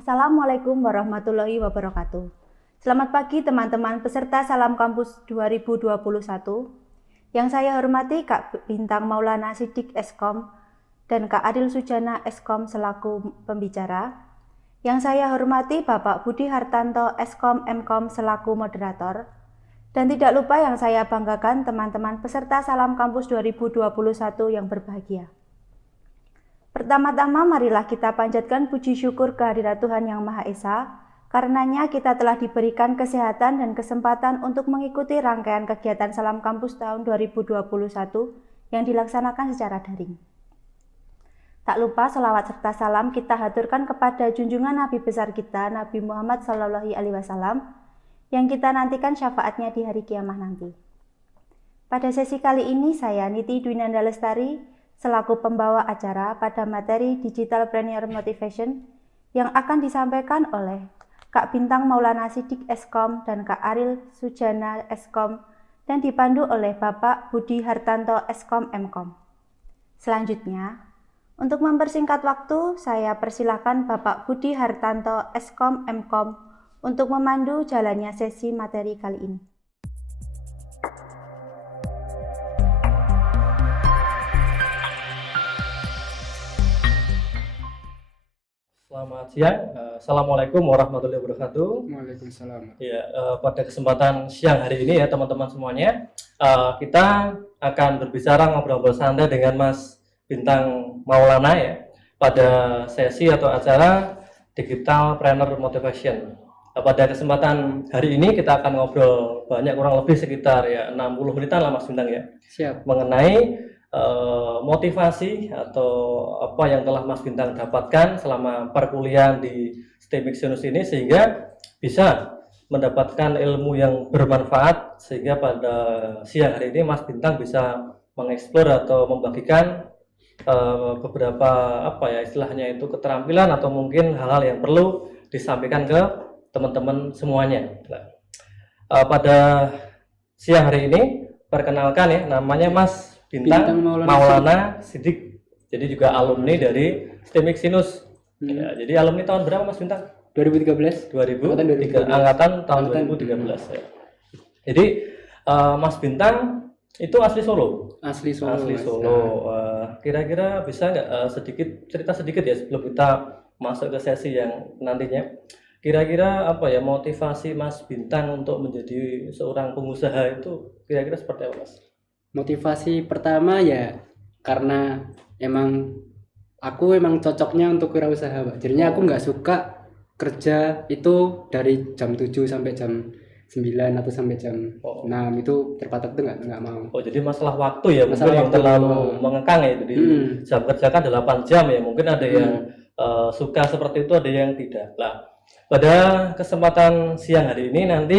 Assalamualaikum warahmatullahi wabarakatuh. Selamat pagi teman-teman peserta Salam Kampus 2021. Yang saya hormati Kak Bintang Maulana Siddiq Eskom dan Kak Adil Sujana Eskom selaku pembicara. Yang saya hormati Bapak Budi Hartanto Eskom Mkom selaku moderator. Dan tidak lupa yang saya banggakan teman-teman peserta Salam Kampus 2021 yang berbahagia. Pertama-tama marilah kita panjatkan puji syukur kehadirat Tuhan Yang Maha Esa, karenanya kita telah diberikan kesehatan dan kesempatan untuk mengikuti rangkaian kegiatan Salam Kampus tahun 2021 yang dilaksanakan secara daring. Tak lupa selawat serta salam kita haturkan kepada junjungan Nabi besar kita, Nabi Muhammad SAW, yang kita nantikan syafaatnya di hari kiamah nanti. Pada sesi kali ini saya Niti Dwinanda Lestari selaku pembawa acara pada materi Digital Preneur Motivation yang akan disampaikan oleh Kak Bintang Maulana Siddiq Eskom dan Kak Adil Sujana Eskom dan dipandu oleh Bapak Budi Hartanto Eskom Mkom. Selanjutnya, untuk mempersingkat waktu, saya persilahkan Bapak Budi Hartanto Eskom Mkom untuk memandu jalannya sesi materi kali ini. Selamat siang, Assalamualaikum warahmatullahi wabarakatuh. Waalaikumsalam. Ya, pada kesempatan siang hari ini ya teman-teman semuanya, kita akan berbicara ngobrol-ngobrol santai dengan Mas Bintang Maulana ya pada sesi atau acara Digital Preneur Motivation. Pada kesempatan hari ini kita akan ngobrol banyak, kurang lebih sekitar ya 60 menitan lah Mas Bintang ya. Siap. Mengenai motivasi atau apa yang telah Mas Bintang dapatkan selama perkuliahan di STEM Exyonus ini sehingga bisa mendapatkan ilmu yang bermanfaat sehingga pada siang hari ini Mas Bintang bisa mengeksplor atau membagikan beberapa apa ya istilahnya itu keterampilan atau mungkin hal-hal yang perlu disampaikan ke teman-teman semuanya. Pada siang hari ini perkenalkan ya namanya Mas Bintang Maulana Siddiq, jadi juga alumni dari STEM Exyonus. Ya, jadi alumni tahun berapa Mas Bintang? 2013. 2003, angkatan tahun 2013 ya. Jadi Mas Bintang itu asli Solo. Asli Solo. Asli Solo. Kira-kira bisa nggak cerita sedikit ya sebelum kita masuk ke sesi yang nantinya. Kira-kira apa ya motivasi Mas Bintang untuk menjadi seorang pengusaha itu kira-kira seperti apa Mas? Motivasi pertama ya karena aku emang cocoknya untuk wirausaha, Pak. Jadinya aku nggak suka kerja itu dari jam 7 sampai jam 9 atau sampai jam 6 itu terpatok itu nggak mau. Oh, jadi masalah waktu ya, masalah mungkin yang waktu terlalu mengekang ya. Jadi jam kerja kan 8 jam ya, mungkin ada yang suka seperti itu, ada yang tidak. Lah, pada kesempatan siang hari ini nanti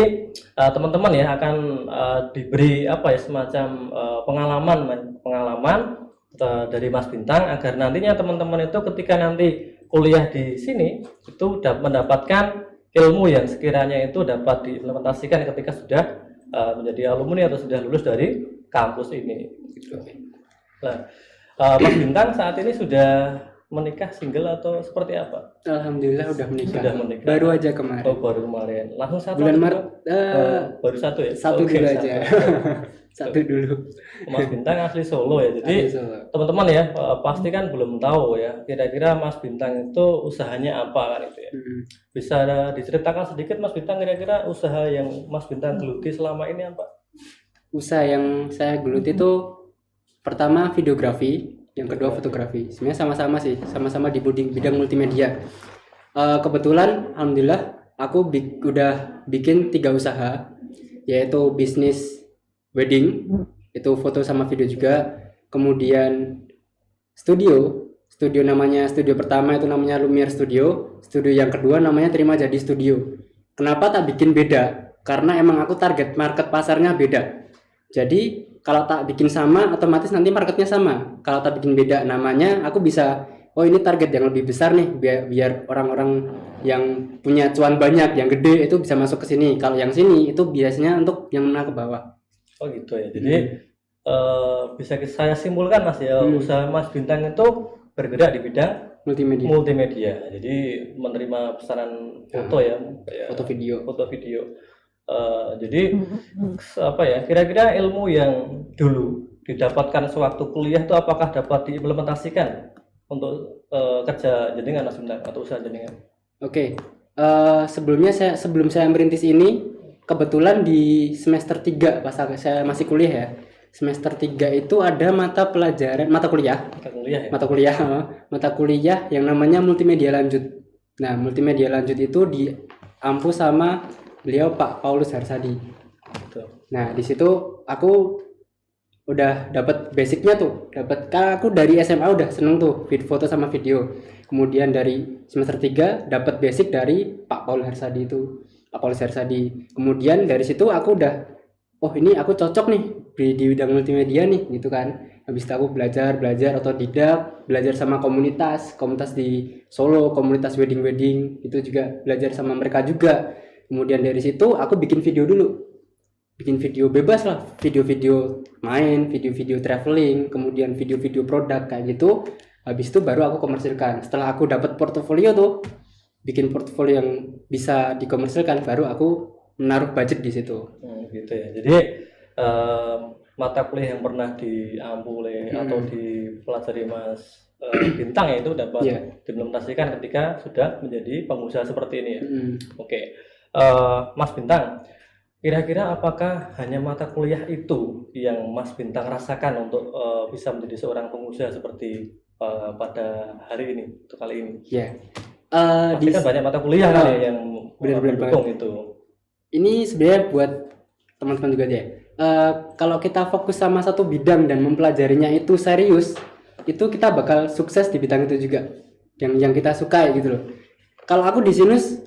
teman-teman ya akan diberi apa ya semacam pengalaman dari Mas Bintang agar nantinya teman-teman itu ketika nanti kuliah di sini itu mendapatkan ilmu yang sekiranya itu dapat diimplementasikan ketika sudah menjadi alumni atau sudah lulus dari kampus ini. Gitu. Nah, Mas Bintang saat ini sudah menikah single atau seperti apa? Alhamdulillah udah menikah. Sudah menikah. Baru aja kemarin. Oh, baru kemarin. Langsung satu bulan Maret. Baru satu ya? Satu dulu aja. Satu dulu. Mas Bintang asli Solo ya. Jadi teman-teman ya pasti kan belum tahu ya. Kira-kira Mas Bintang itu usahanya apa kan itu ya? Bisa diceritakan sedikit Mas Bintang kira-kira usaha yang Mas Bintang geluti selama ini apa? Usaha yang saya geluti itu pertama videografi. Yang kedua fotografi. Sebenarnya sama-sama sih, sama-sama di bidang multimedia. Kebetulan, alhamdulillah, aku udah bikin 3 usaha, yaitu bisnis wedding, itu foto sama video juga. Kemudian studio namanya studio pertama itu namanya Lumiere Studio. Studio yang kedua namanya Terima Jadi Studio. Kenapa tak bikin beda? Karena emang aku target market pasarnya beda. Jadi kalau tak bikin sama, otomatis nanti marketnya sama. Kalau tak bikin beda namanya, aku bisa, oh ini target yang lebih besar nih, biar orang-orang yang punya cuan banyak, yang gede itu bisa masuk ke sini. Kalau yang sini itu biasanya untuk yang menengah ke bawah. Oh gitu ya. Jadi bisa saya simpulkan Mas ya, usaha Mas Bintang itu bergerak di bidang multimedia. Jadi menerima pesanan foto ya, foto video. Jadi apa ya? Kira-kira ilmu yang dulu didapatkan sewaktu kuliah itu apakah dapat diimplementasikan untuk kerja jenengan Mas Bintang atau usaha jenengan? Oke. Sebelum saya merintis ini, kebetulan di semester 3 pas saya masih kuliah ya. Semester 3 itu ada mata kuliah yang namanya multimedia lanjut. Nah, multimedia lanjut itu diampu sama beliau Pak Paulus Harsadi. Nah, di situ aku udah dapat basicnya tuh. Kan aku dari SMA udah seneng tuh foto sama video. Kemudian dari semester 3 dapat basic dari Pak Paulus Harsadi. Kemudian dari situ aku udah ini aku cocok nih di bidang multimedia nih gitu kan. Habis itu aku belajar otodidak, belajar sama komunitas di Solo, komunitas wedding itu juga belajar sama mereka juga. Kemudian dari situ aku bikin video bebas lah, video-video main, video-video traveling, kemudian video-video produk kayak gitu. Habis itu baru aku komersilkan. Setelah aku dapat portofolio tuh, bikin portofolio yang bisa dikomersilkan, baru aku menaruh budget di situ. Gitu ya. Jadi mata kuliah yang pernah diampu oleh atau dipelajari Mas Bintang ya itu dapat diimplementasikan ketika sudah menjadi pengusaha seperti ini ya. Oke. Mas Bintang, kira-kira apakah hanya mata kuliah itu yang Mas Bintang rasakan untuk bisa menjadi seorang pengusaha seperti pada hari ini, untuk kali ini? Ya. Pasti kan banyak mata kuliah kali yang mendukung itu. Ini sebenarnya buat teman-teman juga ya. Kalau kita fokus sama satu bidang dan mempelajarinya itu serius, itu kita bakal sukses di bidang itu juga. Yang kita suka gitu loh. Kalau aku di Sinus,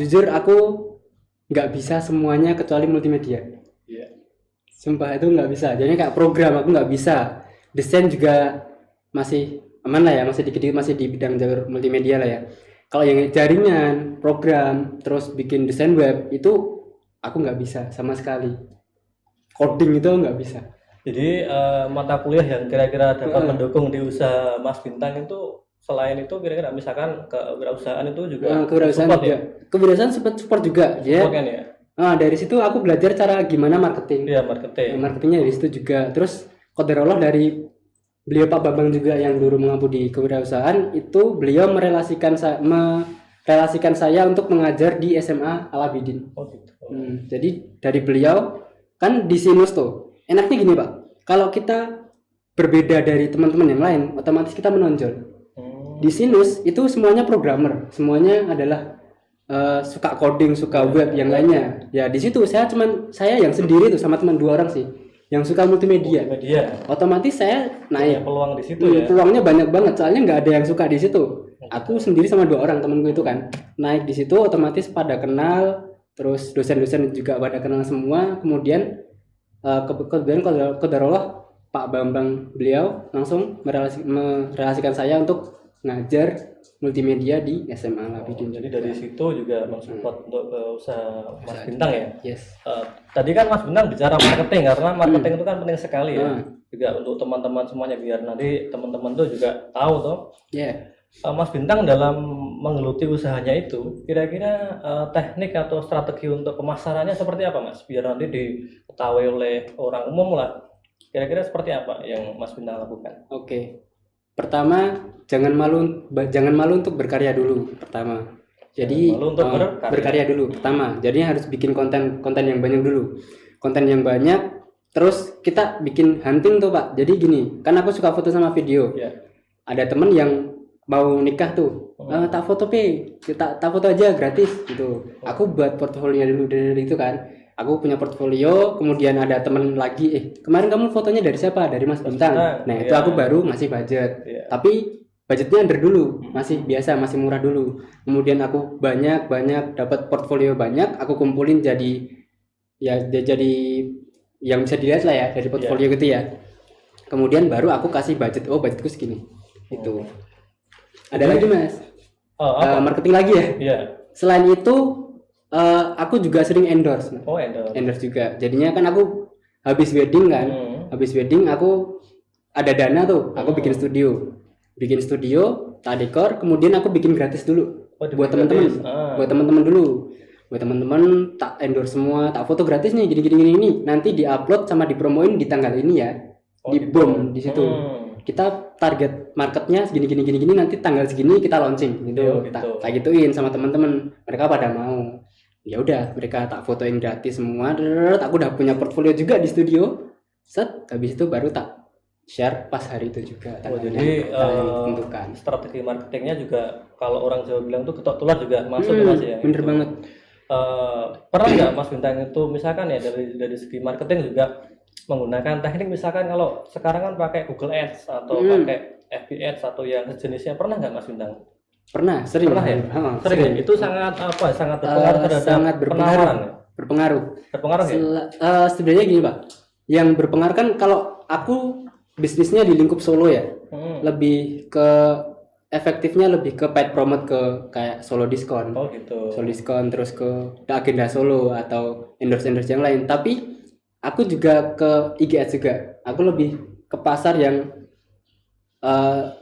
jujur aku nggak bisa semuanya kecuali multimedia. Sumpah itu nggak bisa. Jadi kayak program aku nggak bisa. Desain juga masih aman lah ya, masih dikit-dikit masih di bidang jalur multimedia lah ya. Kalau yang jaringan, program, terus bikin desain web itu aku nggak bisa sama sekali. Coding itu nggak bisa. Jadi mata kuliah yang kira-kira dapat mendukung di usaha Mas Bintang itu selain itu kira-kira misalkan kewirausahaan itu juga kewirausahaan juga. Kewirausahaan support juga ya. Support kan ya. Dari situ aku belajar cara gimana marketing. Iya, marketing. Marketingnya dari situ juga. Terus qadarullah dari beliau Pak Bambang juga yang dulu mengampu di kewirausahaan itu beliau merelasikan saya untuk mengajar di SMA Al Abidin. Gitu. Jadi dari beliau kan di Sinus tuh enaknya gini Pak, kalau kita berbeda dari teman-teman yang lain otomatis kita menonjol. Di Sinus itu semuanya programmer, semuanya adalah suka coding, suka web yang lainnya. Ya di situ saya yang sendiri tuh sama teman 2 orang sih yang suka multimedia. Otomatis saya naik. Peluang di situ ya. Peluangnya banyak banget soalnya nggak ada yang suka di situ. Aku sendiri sama 2 orang temanku itu kan naik di situ, otomatis pada kenal, terus dosen-dosen juga pada kenal semua. Kemudian kemudian qadarullah Pak Bambang beliau langsung merelasikan saya untuk ngajar multimedia di SMA Al Abidin. Jadi dari situ juga mensupport untuk usaha Mas Bintang ya. Yes. Tadi kan Mas Bintang bicara marketing, karena marketing itu kan penting sekali ya. Juga untuk teman-teman semuanya biar nanti teman-teman tuh juga tahu toh. Mas Bintang dalam menggeluti usahanya itu kira-kira teknik atau strategi untuk pemasarannya seperti apa Mas? Biar nanti diketahui oleh orang umum lah. Kira-kira seperti apa yang Mas Bintang lakukan? Oke. Pertama, jangan malu untuk berkarya dulu pertama. Jadi berkarya dulu pertama. Jadi harus bikin konten yang banyak dulu. Konten yang banyak, terus kita bikin hunting tuh Pak. Jadi gini, kan aku suka foto sama video. Ada temen yang mau nikah tuh, tak foto tak foto aja gratis gitu. Aku buat portofolio dulu dari itu kan. Aku punya portofolio, kemudian ada temen lagi, kemarin kamu fotonya dari siapa? Dari Mas Bintang. Nah itu aku baru ngasih budget. Tapi budgetnya under dulu, masih biasa, masih murah dulu. Kemudian aku banyak dapat portfolio banyak, aku kumpulin jadi yang bisa dilihat lah ya dari portfolio gitu ya. Kemudian baru aku kasih budget, budgetku segini. Itu. Ada lagi Mas? Marketing lagi ya? Selain itu aku juga sering endorse. Endorse juga. Jadinya kan aku habis wedding kan. Habis wedding aku ada dana tuh, aku bikin studio, tak dekor, kemudian aku bikin gratis dulu Oh, buat gratis. teman-teman, buat teman-teman dulu, buat teman-teman tak endorse semua, tak foto gratis nih gini, nanti diupload sama dipromoin di tanggal ini ya, Oh, di gitu. bom di situ. Kita target marketnya segini nanti tanggal segini kita launching gitu. Oh, gitu. Tak gituin sama teman-teman, mereka pada mau. Ya udah, mereka tak fotoin gratis semua. Aku udah punya portfolio juga di studio. Set, habis itu baru tak share pas hari itu juga. Oh, tanggal jadi yang ditentukan. strategi marketingnya juga kalau orang Jawa bilang tuh ketok tular juga masuk ya Mas ya. Bener Gitu. banget. Pernah nggak Mas Bintang itu misalkan ya dari segi marketing juga menggunakan teknik, misalkan kalau sekarang kan pakai Google Ads atau pakai FB Ads atau yang sejenisnya, pernah nggak Mas Bintang? Pernah, sering. Pernah ya? Sering ya? Itu sangat apa? Sangat berpengaruh terhadap sangat penawaran. Ya? Berpengaruh. Berpengaruh ya? Sebenarnya gini Pak, yang berpengaruh kan kalau aku bisnisnya di lingkup Solo ya, lebih ke efektifnya lebih ke paid promote ke kayak Solo diskon. Oh gitu. Solo diskon terus ke agenda Solo atau endorse yang lain. Tapi aku juga ke IG Ads juga. Aku lebih ke pasar yang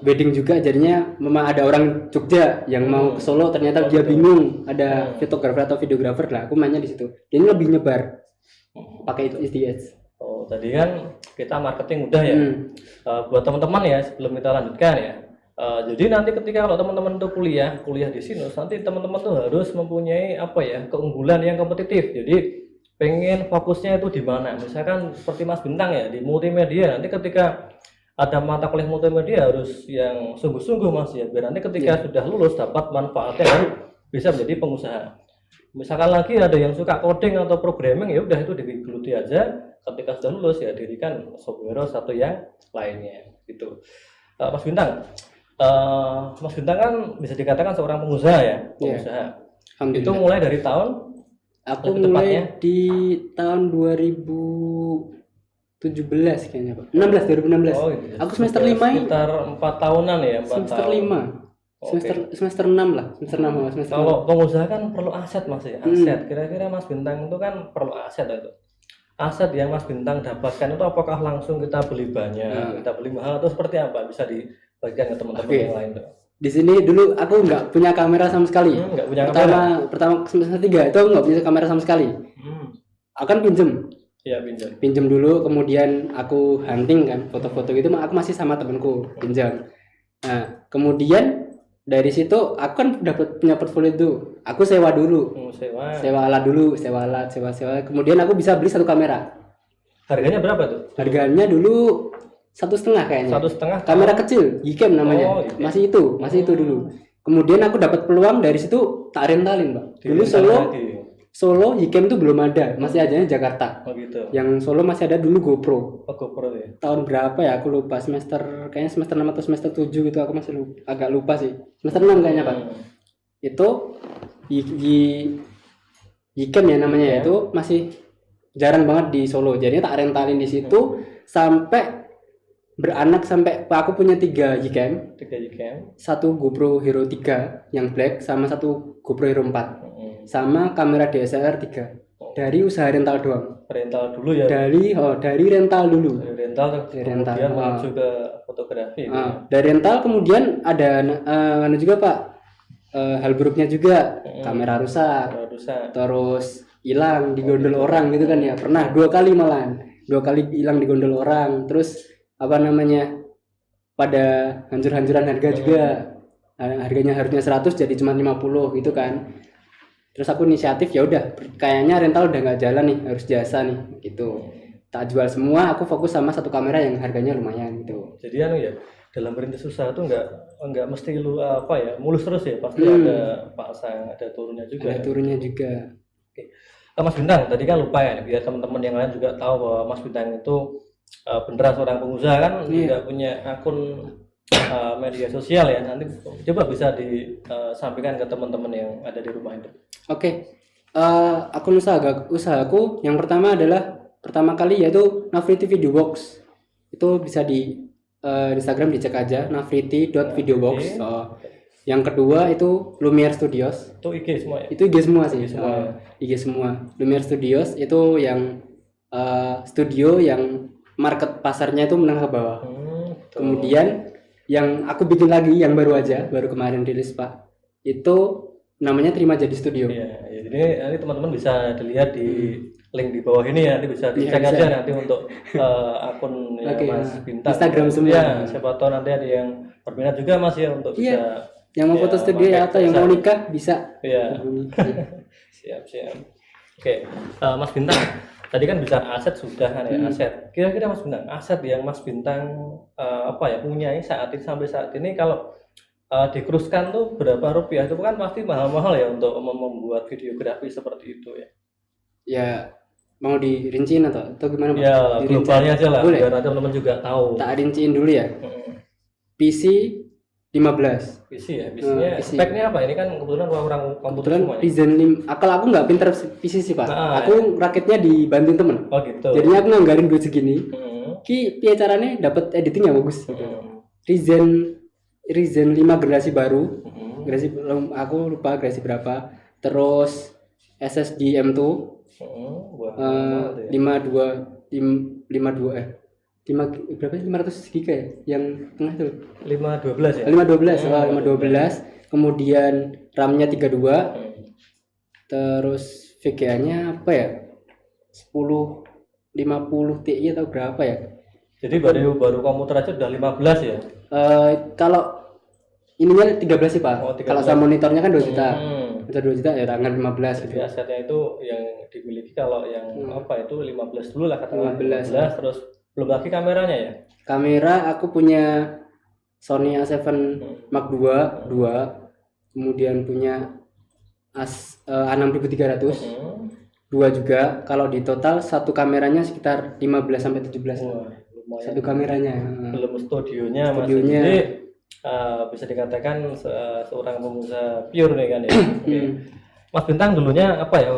wedding juga, jadinya memang ada orang Jogja yang mau ke Solo, ternyata dia bingung ada fotografer atau videografer lah, aku mainnya di situ. Ini lebih nyebar pakai IG Ads. Oh, tadi kan kita marketing udah ya. Buat teman-teman ya, sebelum kita lanjutkan ya. Jadi nanti ketika kalau teman-teman tuh kuliah di Sinus, nanti teman-teman tuh harus mempunyai apa ya, keunggulan yang kompetitif. Jadi pengen fokusnya itu di mana? Misalkan seperti Mas Bintang ya di multimedia. Nanti ketika ada mata kuliah multimedia harus yang sungguh-sungguh Mas ya, biar nanti ketika sudah lulus dapat manfaatnya dan bisa menjadi pengusaha. Misalkan lagi ada yang suka coding atau programming, ya udah itu digeluti aja. Ketika sudah lulus ya dirikan software atau yang lainnya gitu. Mas Bintang kan bisa dikatakan seorang pengusaha ya, pengusaha. Itu mulai dari tahun? Aku mulai di tahun 2017 kayaknya Pak. 2016. Oh, gitu. Aku semester 5 sekitar 4 tahunan ya, 4 semester tahun. 5. Semester 6 lah, semester 6 semester. Kalau pengusaha kan perlu aset Mas ya, aset. Kira-kira Mas Bintang itu kan perlu aset itu. Aset yang Mas Bintang dapatkan itu apakah langsung kita beli banyak, kita beli mahal atau seperti apa? Bisa dibagikan ke teman-teman yang lain tuh. Di sini dulu aku nggak punya kamera sama sekali. Nggak punya kamera. Pertama semester 3 itu aku nggak punya kamera sama sekali. Aku kan pinjem. Iya, Pinjem dulu, kemudian aku hunting kan foto-foto gitu. Aku masih sama temanku pinjam. Nah, kemudian dari situ aku kan dapat punya portfolio itu. Aku sewa dulu. Sewa alat dulu, sewa. Kemudian aku bisa beli 1 kamera. Harganya berapa tuh? Harganya dulu 1,5 kayaknya. 1,5. Kamera kecil, Gcam namanya. Masih itu dulu. Kemudian aku dapat peluang dari situ tak rentalin, Pak. Dulu Solo Gcam itu belum ada, masih adanya Jakarta. Oh gitu. Yang Solo masih ada dulu GoPro. Oh, GoPro ya. Tahun berapa ya? Aku lupa, kayaknya semester 6 atau semester 7 gitu, aku masih agak lupa sih. Semester 6 kayaknya, Pak. Itu Gcam ya namanya, itu masih jarang banget di Solo. Jadi tak rentalin di situ sampai beranak sampai aku punya 3 Gcam. 3 Gcam. 1 GoPro Hero 3 yang black sama 1 GoPro Hero 4. Sama kamera DSLR 3. Dari usaha rental doang. Rental dulu ya. Dari rental dulu. Dari rental kemudian menuju ke fotografi. Dari rental kemudian ada juga Pak, hal buruknya juga, kamera rusak. Terus hilang di gondol orang gitu kan ya. Pernah 2 kali malahan. 2 kali hilang di gondol orang. Terus pada hancur-hancuran harga juga. Harganya harusnya 100 jadi cuma 50 gitu kan. Terus aku inisiatif, ya udah kayaknya rental udah nggak jalan nih, harus jasa nih gitu. Tak jual semua, aku fokus sama 1 kamera yang harganya lumayan gitu. Jadi ya dalam merintis usaha tuh nggak mesti mulus terus ya, pasti ada pasang, ada turunnya juga. Ada turunnya juga. Oke. Mas Bintang tadi kan lupa ya, biar teman-teman yang lain juga tahu bahwa Mas Bintang itu beneran seorang pengusaha kan, tidak punya akun media sosial ya. Nanti coba bisa disampaikan ke teman-teman yang ada di rumah itu. Oke. Akun usahaku yang pertama kali yaitu Nafriti Video Box. Itu bisa di Instagram dicek aja, nafriti.videobox. Yang kedua itu Lumiere Studios. Itu IG semua ya? Itu IG semua sih. IG semua. Lumiere Studios itu yang studio yang market pasarnya itu menengah ke bawah. Kemudian yang aku bikin lagi yang baru kemarin rilis Pak. Itu namanya Terima Jadi Studio. Iya, ya, jadi nanti teman-teman bisa dilihat di link di bawah ini ya, nanti bisa dicek aja nanti untuk akun ya, Mas Bintang Instagram semua. Ya, siapa tahu nanti ada yang berminat juga Mas ya untuk bisa yang mau foto studio atau yang mau nikah bisa. Iya. Siap. Oke, Mas Bintang, tadi kan bisa aset sudah kan ya, aset. Kira-kira Mas Bintang, aset yang Mas Bintang punyai saat ini sampai saat ini kalau dikuruskan tuh berapa rupiah? Itu kan pasti mahal-mahal ya untuk membuat videografi seperti itu ya. Ya, mau dirinciin atau gimana Pak? Ya, globalnya aja lah, boleh. biar teman-teman juga tahu. Tak rinciin dulu ya. PC 15. PC ya, PC-nya speknya apa? Ini kan kebetulan orang komputer semua. Ryzen 5. Aku nggak pinter PC sih Pak. Aku rakitnya dibantuin temen. Oh gitu. Jadinya aku nganggarin duit segini. Ki piye caranya dapat editingnya bagus. Ryzen 5 generasi baru. Generasi aku lupa generasi berapa. Terus SSD M2 berapa sih 500 GB ya? Yang tengah tuh 512 ya? 512. Kemudian RAM-nya 32. Terus VGA-nya apa ya? 1050 Ti atau berapa ya? Jadi baru komputer aja udah 15 ya? Kalau ininya 13 sih Pak. Oh, 13. Kalau sama monitornya kan 2 juta. Itu 2 juta ya tanggal 15 gitu. Jadi asetnya itu yang dimiliki kalau yang apa itu 15 dulu lah katakanlah 15 terus belum lagi kameranya ya? Kamera aku punya Sony A7 Mark II 2, kemudian punya A6300 2 juga. Kalau di total satu kameranya sekitar 15 sampai 17. Wah, lumayan. Satu kameranya. Belum studionya. Jadi bisa dikatakan seorang pengusaha pure nih kan ya. Mas Bintang dulunya apa ya?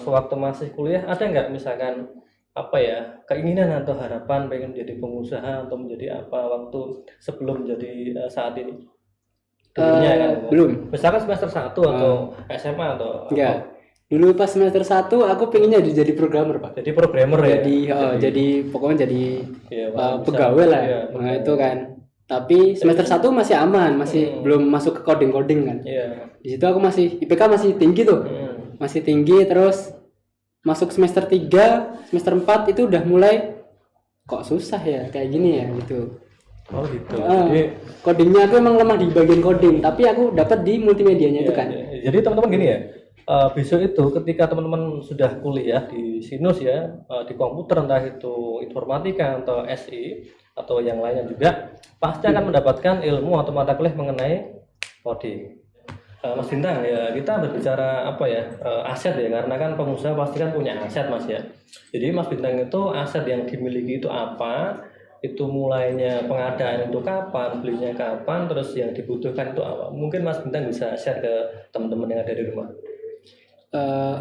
Sewaktu masih kuliah ada nggak misalkan apa ya keinginan atau harapan pengen menjadi pengusaha atau menjadi apa waktu sebelum jadi saat ini? Dulunya kan? Belum. Misalkan semester 1 atau SMA atau enggak. Dulu pas semester 1 aku pengennya jadi programmer Pak. Jadi programmer ya. Jadi pokoknya jadi pegawai lah. Iya, nah itu kan. Tapi semester 1 masih aman, masih belum masuk ke coding kan. Iya. Di situ aku masih IPK masih tinggi tuh. Masih tinggi, terus masuk semester 3, semester 4 itu udah mulai kok susah ya kayak gini ya gitu. Oh gitu. Jadi codingnya aku emang lemah di bagian coding, tapi aku dapat di multimedianya itu kan. Jadi teman-teman gini ya. Besok itu ketika teman-teman sudah kuliah di sinus ya, di komputer entah itu informatika atau SI atau yang lainnya juga pasti akan mendapatkan ilmu atau mata kuliah mengenai coding. Mas Bintang ya, kita berbicara apa ya, aset ya, karena kan pengusaha pasti kan punya aset Mas ya. Jadi Mas Bintang itu aset yang dimiliki itu apa, itu mulainya pengadaan itu kapan, belinya kapan, terus yang dibutuhkan itu apa. Mungkin Mas Bintang bisa share ke teman-teman yang ada di rumah.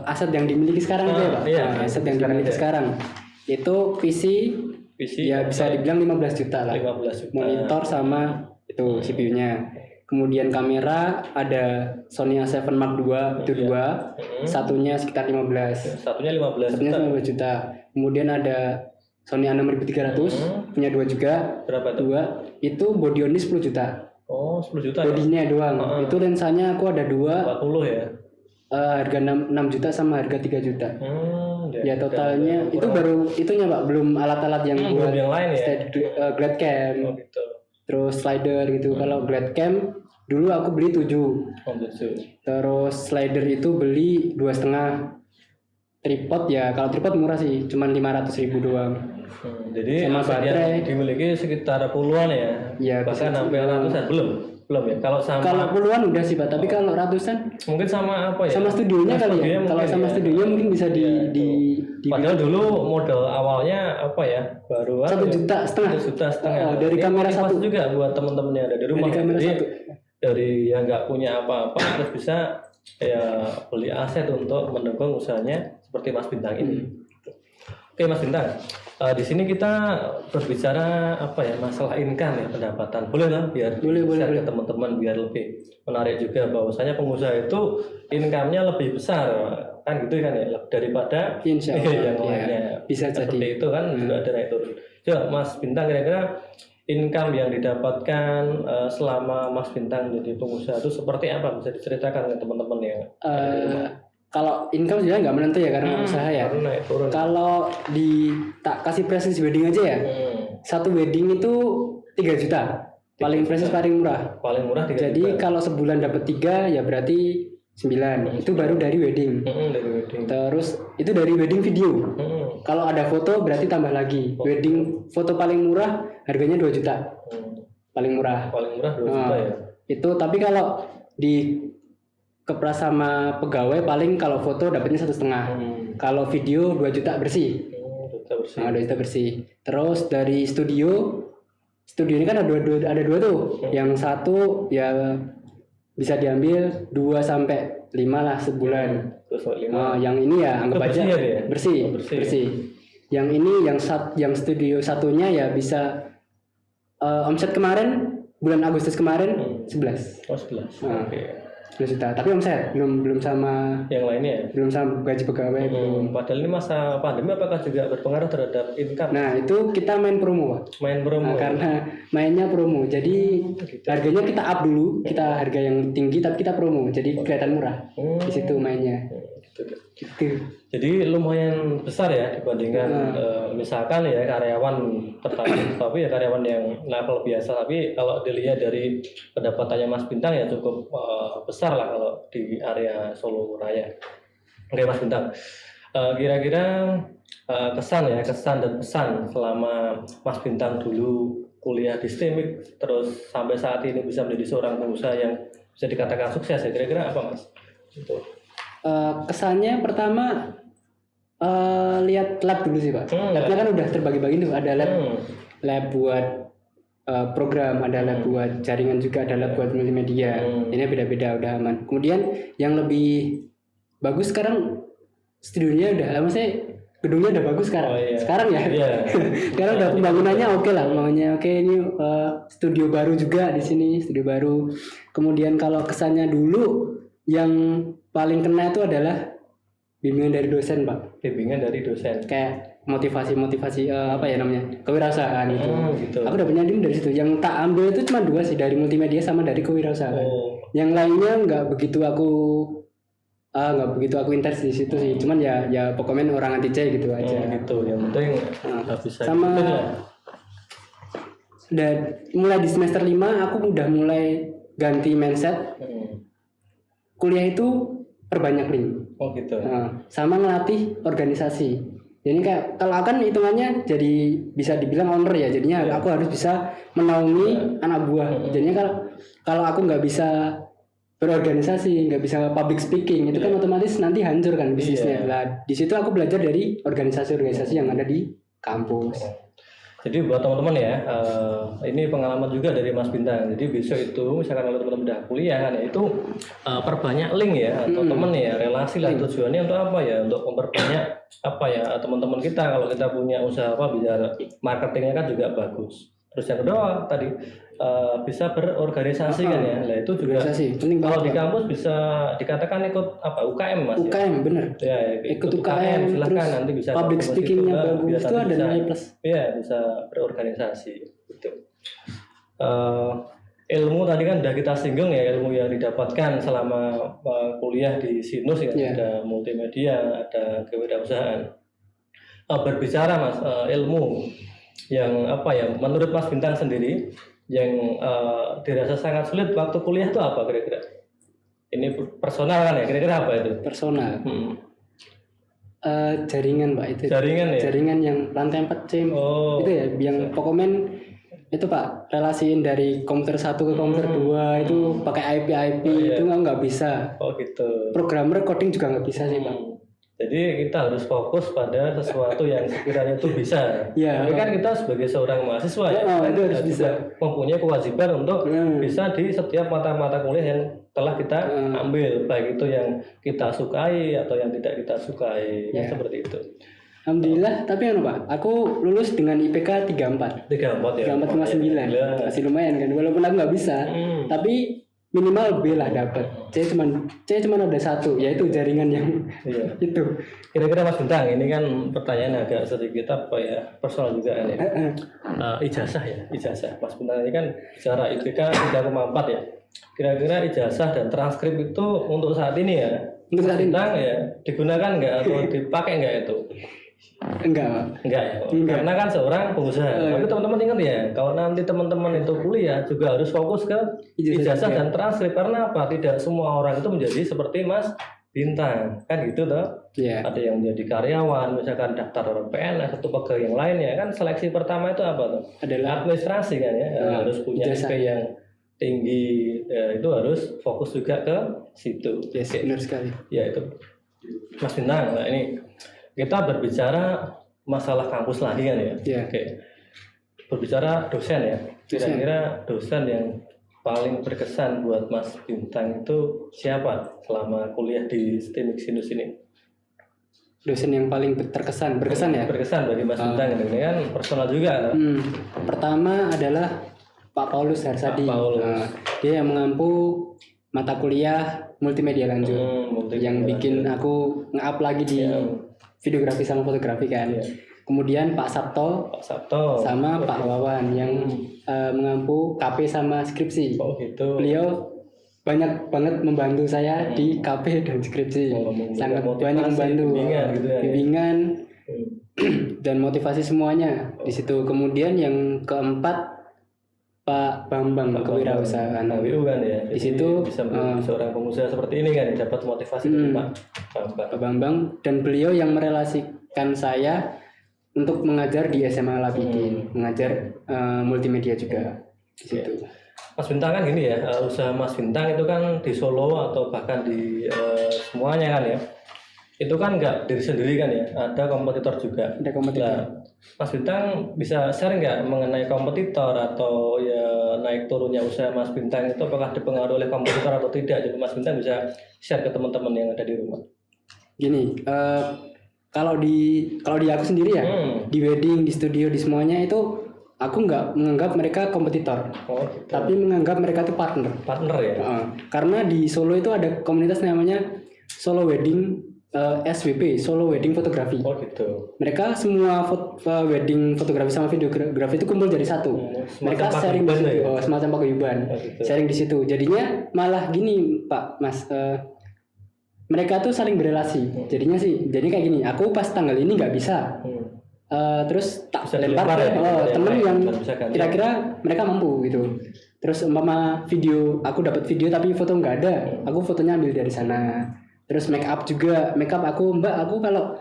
Aset yang dimiliki sekarang aja Pak. Iya, aset yang dimiliki sekarang itu PC ya bisa dibilang 15 juta lah. 15 juta. Monitor sama itu CPU-nya. Kemudian kamera ada Sony A7 Mark II itu 2. Satunya sekitar 15. Satunya 15 juta. Kemudian ada Sony A6300 punya 2 juga. Berapa itu? 2. Itu body-only 10 juta. Oh, 10 juta. Bodinya doang. Itu lensanya aku ada 2. 40 ya. Harga 6 juta sama harga 3 juta. Ya totalnya itu baru itunya Pak, belum alat-alat yang buat yang lain ya. Glad cam. Oh, gitu. Terus slider gitu. Kalau glad cam dulu aku beli 7. Terus slider itu beli 2,5. Tripod ya, kalau tripod murah sih, cuman 500.000 doang. Jadi sama baterai yang dimiliki sekitar puluhan ya. Ya bahkan sampai ratusan belum ya. Kalau puluhan udah sih Pak, tapi kalau ratusan mungkin sama apa ya? Sama studionya kali ya. Kalau sama studionya mungkin bisa di padahal dulu model awalnya apa ya? Baru 1,5 juta. Dari kamera satu juga buat teman-teman yang ada di rumah. Dari kamera satu. Dari yang nggak punya apa-apa terus bisa ya beli aset untuk mendukung usahanya seperti Mas Bintang ini. Oke Mas Bintang, di sini kita berbicara apa ya masalah income ya, pendapatan. Boleh lah biar boleh ke teman-teman biar lebih menarik juga bahwasanya pengusaha itu income-nya lebih besar kan gitu kan ya daripada yang lainnya. Bisa seperti jadi itu kan juga ada naik turun. Coba Mas Bintang kira-kira income yang didapatkan selama Mas Bintang jadi pengusaha itu seperti apa? Bisa diceritakan ke teman-teman yang Kalau income sebenarnya nggak menentu ya karena usaha ya. naik turun. Kalau tak kasih presence wedding aja ya, satu wedding itu 3 juta. Paling presence paling murah. Paling murah 3 Jadi juta. kalau sebulan dapat 3 ya berarti 9. Itu baru dari wedding. Dari wedding. Terus itu dari wedding video. Kalau ada foto berarti tambah lagi. Wedding foto paling murah harganya 2 juta. Paling murah. Paling murah 2 juta ya. Itu tapi kalau di kepras sama pegawai paling kalau foto dapatnya 1,5. Kalau video 2 juta bersih. 2 juta bersih. 2 juta bersih. Terus dari studio ini kan ada dua tuh. Yang satu ya bisa diambil 2 sampai 5 lah sebulan. Terus 5. Yang ini ya anggap aja bersih ya? bersih. Yang ini yang studio satunya ya bisa omset kemarin bulan Agustus kemarin 11. Oh 11. Oke. 11 juta. Tapi omset belum sama Yang lainnya ya? belum sama gaji pegawai belum. Padahal ini masa pandemi apakah juga berpengaruh terhadap income? Nah itu kita main promo Pak. Main promo. Karena mainnya promo, jadi harganya kita up dulu, kita harga yang tinggi tapi kita promo, jadi kelihatan murah. Di situ mainnya. Gitu. Jadi lumayan besar ya dibandingkan misalkan ya karyawan tapi ya karyawan yang level biasa, tapi kalau dilihat dari pendapatannya Mas Bintang ya cukup besar lah kalau di area Solo Raya. Oke Mas Bintang, kira-kira kesan dan pesan selama Mas Bintang dulu kuliah di STEMIC terus sampai saat ini bisa menjadi seorang pengusaha yang bisa dikatakan sukses ya, kira-kira apa Mas? Itu. Kesannya pertama lihat lab dulu sih Pak. Labnya kan udah terbagi-bagi tuh, ada lab buat program, ada lab buat jaringan juga, ada lab buat multimedia. Ini beda-beda, udah aman. Kemudian yang lebih bagus sekarang studionya udah, maksudnya gedungnya udah bagus sekarang. Sekarang ya. Sekarang udah pembangunannya oke lah, pembangunannya oke. Ini studio baru juga di sini, studio baru. Kemudian kalau kesannya dulu yang paling kena itu adalah bimbingan dari dosen Pak. Bimbingan dari dosen. Kayak motivasi apa ya namanya, kewirausahaan itu. Gitu. Aku dapetnya dari situ. Yang tak ambil itu cuma 2 sih, dari multimedia sama dari kewirausahaan. Yang lainnya nggak begitu aku intens di situ sih. Cuman ya pokoknya orang anti C gitu aja. Gitu. Yang penting bisa sama. Dan mulai di semester 5 aku udah mulai ganti mindset. Kuliah itu perbanyak link. Gitu. Sama ngelatih organisasi. Jadi kayak kalau akan hitungannya jadi bisa dibilang owner ya. Jadinya aku harus bisa menaungi anak buah. Jadinya kalau aku nggak bisa berorganisasi, nggak bisa public speaking, itu kan otomatis nanti hancur kan bisnisnya. Lah di situ aku belajar dari organisasi-organisasi yang ada di kampus. Jadi buat teman-teman ya, ini pengalaman juga dari Mas Bintang. Jadi besok itu misalkan kalau teman-teman udah kuliah kan, itu perbanyak link ya atau teman ya, relasi lah. Tujuannya untuk apa ya? Untuk memperbanyak apa ya teman-teman kita. Kalau kita punya usaha apa, biar marketingnya kan juga bagus. Terus yang kedua tadi bisa berorganisasi kan ya. Nah itu juga kalau di kampus bisa dikatakan ikut apa UKM Mas. UKM ya? Bener. Ya, ikut UKM silahkan nanti bisa public speakingnya bagus itu ada nilai plus. Iya bisa berorganisasi gitu. Ilmu tadi kan udah kita singgung ya, ilmu yang didapatkan selama kuliah di Sinus ya, ada multimedia, ada kewirausahaan. Berbicara Mas, ilmu yang apa ya menurut Mas Bintang sendiri yang dirasa sangat sulit waktu kuliah itu apa kira-kira? Ini personal kan ya, kira-kira apa itu? Personal. Jaringan Pak itu. Jaringan ya. Jaringan yang lantai 4C. Itu ya, yang pokoknya itu Pak, relasiin dari komputer 1 ke komputer 2 itu pakai IP itu nggak bisa. Gitu. Programmer coding juga nggak bisa sih Pak. Jadi kita harus fokus pada sesuatu yang sekiranya itu bisa. Tapi kan kita sebagai seorang mahasiswa itu harus bisa. Mempunyai kewajiban untuk bisa di setiap mata-mata kuliah yang telah kita ambil, baik itu yang kita sukai atau yang tidak kita sukai, seperti itu. Alhamdulillah, tapi Pak, aku lulus dengan IPK 34. 34 ya. 34,9. Masih lumayan kan, walaupun aku nggak bisa. Tapi minimal B lah dapat. C cuman ada satu, yaitu jaringan yang Iya. itu. Kira-kira Mas Bintang, ini kan pertanyaan agak sedikit apa ya, personal juga kan ya. Ijazah ya, ijazah. Mas Bintang ini kan secara IPK 3,4 ya. Kira-kira ijazah dan transkrip itu untuk saat ini ya, Untuk saat ini? Bintang ya digunakan nggak atau dipakai nggak itu? Enggak, Pak. Enggak ya, Enggak. karena kan seorang pengusaha. Tapi teman-teman ingat ya, kalau nanti teman-teman itu kuliah juga harus fokus ke ijazah juga. dan transkrip. Karena apa? Tidak semua orang itu menjadi seperti Mas Bintang, kan gitu toh? Iya. Ada yang menjadi karyawan, misalkan daftar PNS atau pegawai yang lainnya. Kan seleksi pertama itu apa tuh? Adalah Administrasi kan ya, harus punya ijazah. IP yang tinggi, ya, itu harus fokus juga ke situ. Yes, benar sekali. Ya itu, Mas Bintang. Nah ini kita berbicara masalah kampus lagi kan ya. Iya. Oke. Berbicara dosen ya. Kira-kira dosen yang paling berkesan buat Mas Bintang itu siapa selama kuliah di STEMIC Sinus ini? Dosen yang paling berkesan ya. Berkesan bagi Mas Bintang ini kan personal juga kan? Pertama adalah Pak Paulus Harsadi. Pak Paulus. Dia yang mengampu mata kuliah multimedia lanjut, yang bikin aku nge-up lagi di videografi sama fotografi kan. Kemudian Pak Sabto sama Pak Wawan yang mengampu KP sama skripsi. Oh gitu. Beliau banyak banget membantu saya di KP dan skripsi. Sangat banyak membantu bimbingan dan motivasi semuanya di situ. Kemudian yang keempat Pak Bambang Kewirausahaan. WU kan ya. Di situ bisa menjadi seorang pengusaha seperti ini kan, dapat motivasi dari Pak Bambang. Pak Bambang, dan beliau yang merelasikan saya untuk mengajar di SMA Labidin, mengajar multimedia juga di situ. Mas Bintang kan gini ya, usaha Mas Bintang itu kan di Solo atau bahkan di semuanya kan ya, itu kan nggak diri sendiri kan ya, ada kompetitor juga. Ada kompetitor. Nah, Mas Bintang bisa share nggak mengenai kompetitor atau ya naik turunnya usaha Mas Bintang itu apakah dipengaruhi oleh kompetitor atau tidak? Jadi Mas Bintang bisa share ke teman-teman yang ada di rumah. Gini, kalau di aku sendiri ya, di wedding, di studio, di semuanya itu aku nggak menganggap mereka kompetitor, Gitu. tapi menganggap mereka itu partner. Partner ya. Karena di Solo itu ada komunitas namanya Solo Wedding SWP, Solo Wedding Fotografi. Gitu. Mereka semua wedding fotografi sama videografi itu kumpul jadi satu. Mereka sharing di situ, semacam paguyuban. Gitu. Sharing di situ. Jadinya malah gini, Pak, Mas. Mereka tuh saling berelasi. Jadinya sih, jadi kayak gini. Aku pas tanggal ini nggak bisa. Terus tak Bisa lempar ke temen yang kira-kira mereka mampu gitu. Terus umpama video, aku dapat video tapi foto nggak ada. Aku fotonya ambil dari sana. Terus make up juga, make up aku kalau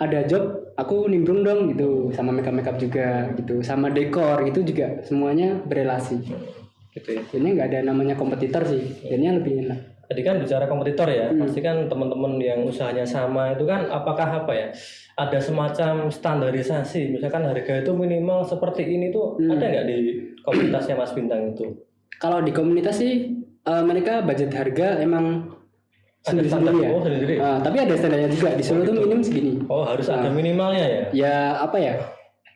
ada job aku nimbrung dong gitu, sama make up juga gitu, sama dekor gitu juga, semuanya berelasi. Gitu ya. Ini nggak ada namanya kompetitor sih, jadinya lebih enak. Tadi kan bicara kompetitor ya, pasti kan teman-teman yang usahanya sama itu kan apakah apa ya? Ada semacam standarisasi, misalkan harga itu minimal seperti ini tuh ada nggak di komunitasnya Mas Bintang itu? Kalau di komunitas sih mereka budget harga emang sendiri-sendiri ya. Sendiri. Tapi ada standarnya juga. Di Solo tuh minim segini. Oh harus ada minimalnya ya? Ya apa ya?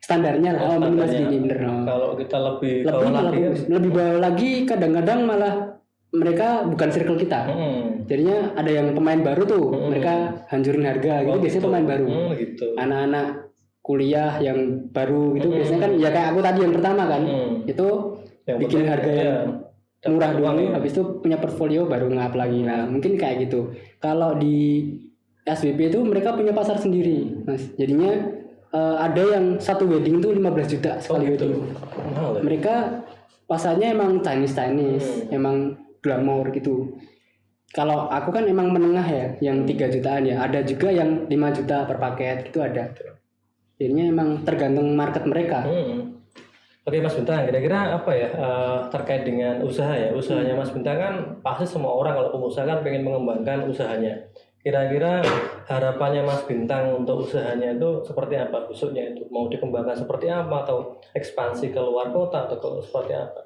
Standarnya lah. Minimal segini bener. Kalau kita lebih bawah lagi kadang-kadang malah mereka bukan circle kita. Jadinya ada yang pemain baru tuh. Mereka hancurin harga gitu. Biasanya pemain baru. Gitu. Anak-anak kuliah yang baru gitu biasanya kan ya kayak aku tadi yang pertama kan. Itu yang bikin harga yang murah doang, habis itu punya portfolio baru nge-up lagi. Nah mungkin kayak gitu. Kalau di SWP itu mereka punya pasar sendiri, Mas. Jadinya ada yang satu wedding tuh 15 juta sekali wedding. Mereka pasarnya emang Chinese, emang glamour gitu. Kalau aku kan emang menengah ya, yang 3 jutaan ya. Ada juga yang 5 juta per paket gitu ada. Jadinya emang tergantung market mereka. Oke Mas Bintang, kira-kira apa ya terkait dengan usaha ya, usahanya Mas Bintang kan pasti semua orang kalau pengusaha kan pengen mengembangkan usahanya. Kira-kira harapannya Mas Bintang untuk usahanya itu seperti apa besoknya itu? Mau dikembangkan seperti apa atau ekspansi ke luar kota atau seperti apa?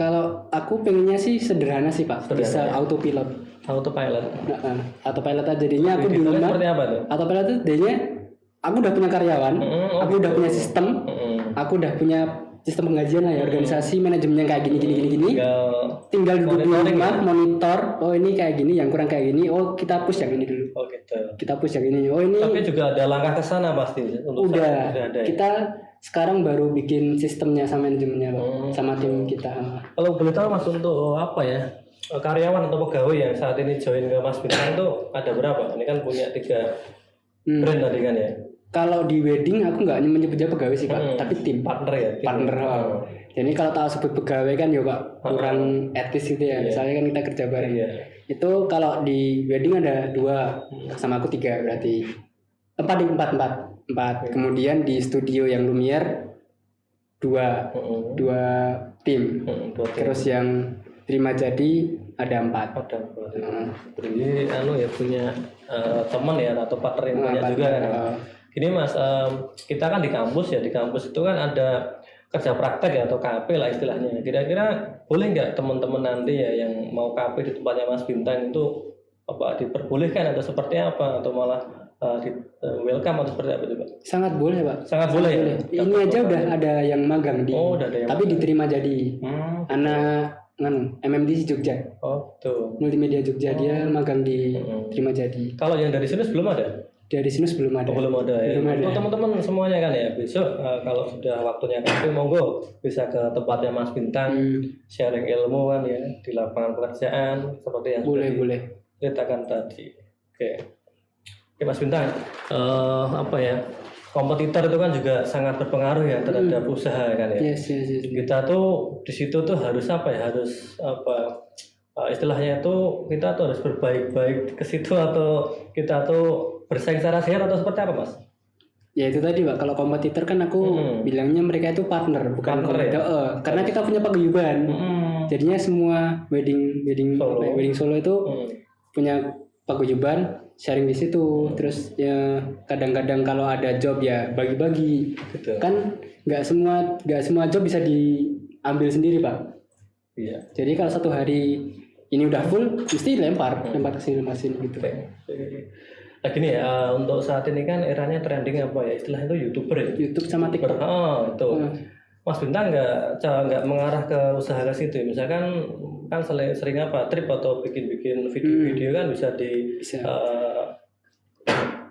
Kalau aku pengennya sih sederhana sih Pak, bisa autopilot. Autopilot aja jadinya aku di rumah. Seperti apa tuh? Autopilot itu jadinya aku udah punya karyawan, aku udah punya sistem, aku udah punya sistem pengajian lah ya, organisasi manajemennya kayak gini. Tinggal duduk di rumah monitor, oh ini kayak gini, yang kurang kayak gini, oh kita push yang ini dulu. Oh gitu. Kita push yang ini. Oh ini. Tapi juga ada langkah ke sana pasti untuk udah ada. Kita sekarang baru bikin sistemnya sama manajemennya Pak, sama tim kita. Kalau boleh tahu Mas, untuk apa ya, karyawan atau pegawai yang saat ini join ke Mas Bintang itu ada berapa? Ini kan punya 3 brand tadi kan ya. Kalau di wedding aku nggak menyebutnya pegawai sih Pak, tapi tim partner ya. Partner. Jadi kalau tahu sebut pegawai kan ya Pak kurang etis gitu ya. Misalnya kan kita kerja bareng. Itu kalau di wedding ada 2, sama aku 3 berarti 4. Kemudian di studio yang Lumiere 2 tim. Terus yang terima jadi ada 4. Jadi ya punya teman ya atau partner yang banyak juga kan. Gini Mas, kita kan di kampus ya, di kampus itu kan ada kerja praktek ya atau KP lah istilahnya. Kira-kira boleh nggak teman-teman nanti ya yang mau KP di tempatnya Mas Bintang itu apa diperbolehkan atau seperti apa, atau malah di welcome atau seperti apa itu Pak? Sangat boleh Pak. Sangat boleh. Ya? Ini aja udah ada yang magang di. Udah ada yang tapi magang. Diterima jadi. Anak MMDC Jogja. Oh tuh. Multimedia Jogja dia magang di terima jadi. Kalau yang dari sinus belum ada? Dari sinus belum ada. Belum ada ya. Untuk teman-teman semuanya kan ya, besok kalau sudah waktunya KP monggo bisa ke tempatnya Mas Bintang sharing ilmu kan ya di lapangan pekerjaan seperti yang boleh ceritakan tadi. Oke Mas Bintang, apa ya, kompetitor itu kan juga sangat berpengaruh ya terhadap usaha kan ya. Yes. Kita tuh di situ tuh harus apa ya, harus apa istilahnya itu kita tuh harus berbaik-baik ke situ, atau kita tuh bersaing secara sehat atau seperti apa Mas? Ya itu tadi Pak, kalau kompetitor kan aku bilangnya mereka itu partner bukan kompetitor ya? Karena kita punya paguyuban. Jadinya semua wedding Solo itu punya paguyuban, sharing di situ. Terus ya kadang-kadang kalau ada job ya bagi-bagi. Betul. Kan nggak semua job bisa diambil sendiri Pak. Iya. Jadi kalau satu hari ini udah full, mesti lempar ke sini gitu. Nah gini ya, untuk saat ini kan eranya trending apa ya, istilahnya itu YouTuber ya? YouTube sama TikTok. Itu. Mas Bintang nggak mengarah ke usaha ke situ, misalkan kan sering apa trip atau bikin video-video kan bisa di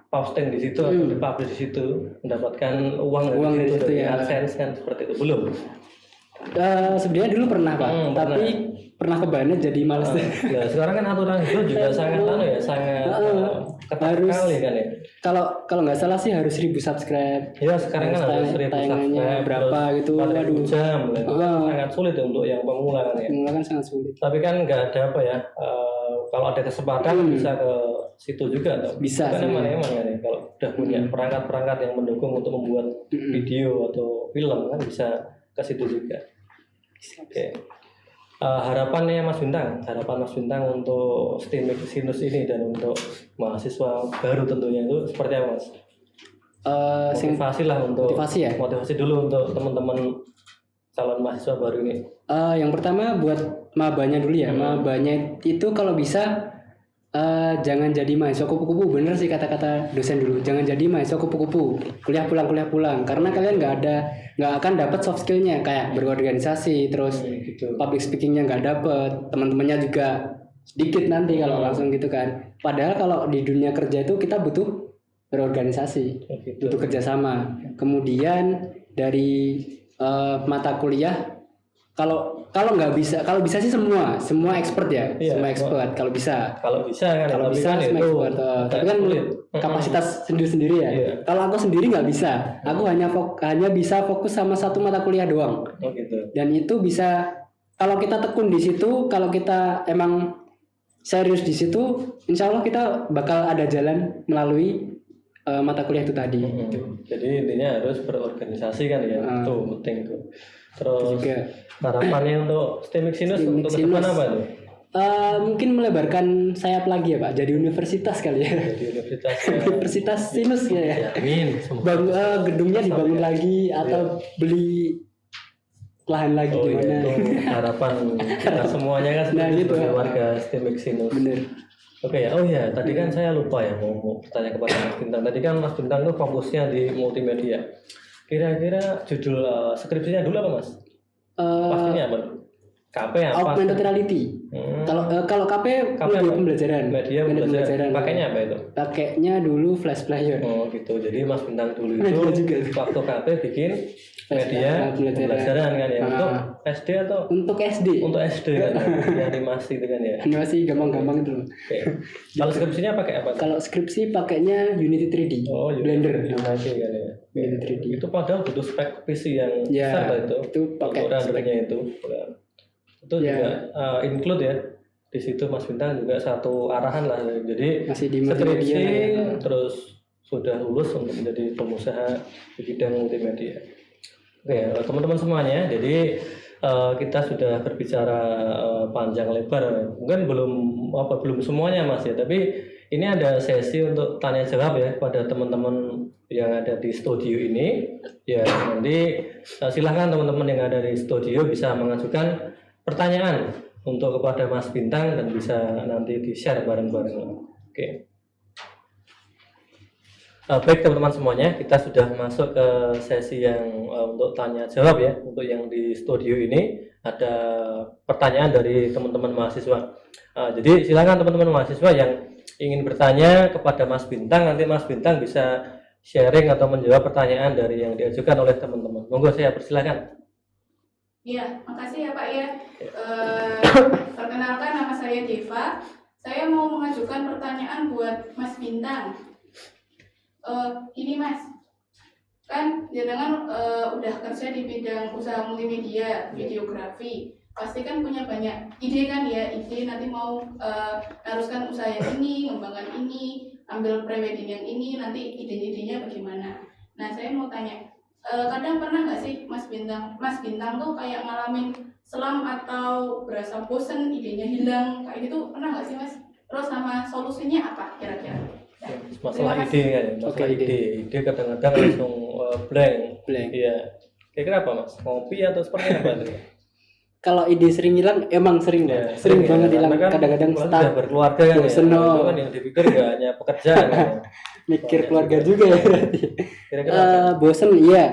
posting di situ atau dipublish di situ, mendapatkan uang dari situ ya. AdSense kan seperti itu. Belum? Sebenarnya dulu pernah Pak, tapi pernah kebanet jadi males. Ya sekarang kan aturan itu juga sangat ketat sekali kan ya. Kalau nggak salah sih harus 1000 subscribe. Ya sekarang kan harus 1000 subscribe berapa gitu. 4000 jam. Sangat sulit untuk yang pemula kan ya. Pemula kan sangat sulit. Tapi kan nggak ada apa ya. Kalau ada kesempatan bisa ke situ juga. Bisa. Kan emang kan ya. Kalau udah punya perangkat-perangkat yang mendukung untuk membuat video atau film kan bisa ke situ juga. Oke. Harapan Mas Bintang untuk STEMIC Sinus ini dan untuk mahasiswa baru tentunya itu seperti apa Mas? Motivasi dulu untuk teman-teman calon mahasiswa baru ini. Yang pertama buat mabanya dulu ya. Mabanya itu kalau bisa jangan jadi mahasiswa kupu-kupu. Bener sih kata-kata dosen dulu, jangan jadi mahasiswa kupu-kupu, kuliah pulang karena kalian nggak akan dapat soft skillnya kayak berorganisasi, terus public speakingnya nggak dapat, teman-temannya juga sedikit nanti kalau langsung gitu kan. Padahal kalau di dunia kerja itu kita butuh berorganisasi, butuh kerjasama. Kemudian dari mata kuliah, kalau bisa sih semua expert ya, semua expert kalau bisa kan semua expert. Tapi kan kapasitas sendiri ya. Kalau aku sendiri nggak bisa, aku hanya bisa fokus sama satu mata kuliah doang. Dan itu bisa kalau kita tekun di situ, kalau kita emang serius di situ, insya Allah kita bakal ada jalan melalui mata kuliah itu tadi. Jadi intinya harus berorganisasi kan ya, itu penting tuh. Terus harapannya untuk STEMIC Sinus untuk ke depan apa tuh? Mungkin melebarkan sayap lagi ya Pak, jadi universitas kali ya. Jadi Universitas Sinus ya. Amin. Gedungnya dibangun lagi atau beli lahan lagi di mana? Itu harapan kita semuanya kan sebagai warga STEMIC Sinus. Bener. Oke ya, tadi kan saya lupa ya mau bertanya kepada Mas Bintang. Tadi kan Mas Bintang tuh fokusnya di multimedia. Kira-kira judul skripsinya dulu apa Mas? Pastinya apa? KP apa? Augmented reality. Kalau KP KP media apa? pembelajaran. Media pembelajaran. Pakainya apa itu? Pakainya dulu flash player. Oh gitu. Jadi Mas Bintang dulu itu Media juga. waktu KP bikin media pembelajaran kan ya. Untuk SD atau Untuk SD. untuk SD kan? Ya, animasi itu kan ya. Animasi gampang-gampang itu loh. Oke. Kalau skripsinya pakai apa? Kalau skripsi pakainya Unity 3D. Oh, Blender. Animasi kan ya. Unity 3D. Itu padahal butuh spek PC yang Ya, besar lah itu. itu pakai untuk rendernya itu. Itu Ya. juga include ya. Di situ Mas Bintang juga satu arahan lah. Jadi masih di multimedia skripsi lah ya. terus sudah lulus untuk menjadi pengusaha di bidang multimedia. Oke, teman-teman semuanya. Jadi kita sudah berbicara panjang lebar. Mungkin belum semuanya Mas ya, tapi ini ada sesi untuk tanya jawab ya pada teman-teman yang ada di studio ini. Ya, nanti silahkan teman-teman yang ada di studio bisa mengajukan pertanyaan untuk kepada Mas Bintang dan bisa nanti di-share bareng-bareng. Oke. Baik teman-teman semuanya, kita sudah masuk ke sesi yang untuk tanya jawab ya. Untuk yang di studio ini ada pertanyaan dari teman-teman mahasiswa. Jadi silakan teman-teman mahasiswa yang ingin bertanya kepada Mas Bintang, nanti Mas Bintang bisa sharing atau menjawab pertanyaan dari yang diajukan oleh teman-teman. Monggo saya persilakan. Iya, makasih ya Pak ya. Perkenalkan nama saya Deva. Saya mau mengajukan pertanyaan buat Mas Bintang. Gini Mas, kan jenengan udah kerja di bidang usaha multimedia, videografi. Pasti kan punya banyak ide kan ya, ide nanti mau haruskan usaha yang ini, ngembangkan ini, ambil prewedding yang ini, nanti ide-idenya bagaimana. Nah saya mau tanya, kadang pernah nggak sih Mas Bintang tuh kayak ngalamin selam atau berasa bosen, idenya hilang, kayak gitu pernah nggak sih Mas? Terus sama solusinya apa kira-kira? Ya, Masalah terima ide kasih. kan, ya? Masalah Oke, ide kadang-kadang langsung blank. Blank. Iya. Kira-kira apa Mas? Ngopi atau seperti apa itu? Kalau ide sering hilang, emang sering Ya, sering ya. banget hilang. Karena kan Kadang-kadang kalau stuck, sudah berkeluarga kan ya. bosen, no. Itu kan yang dipikir nggak hanya pekerjaan. Ya. mikir Banyak keluarga juga. juga ya berarti. Kira-kira apa? Bosen iya.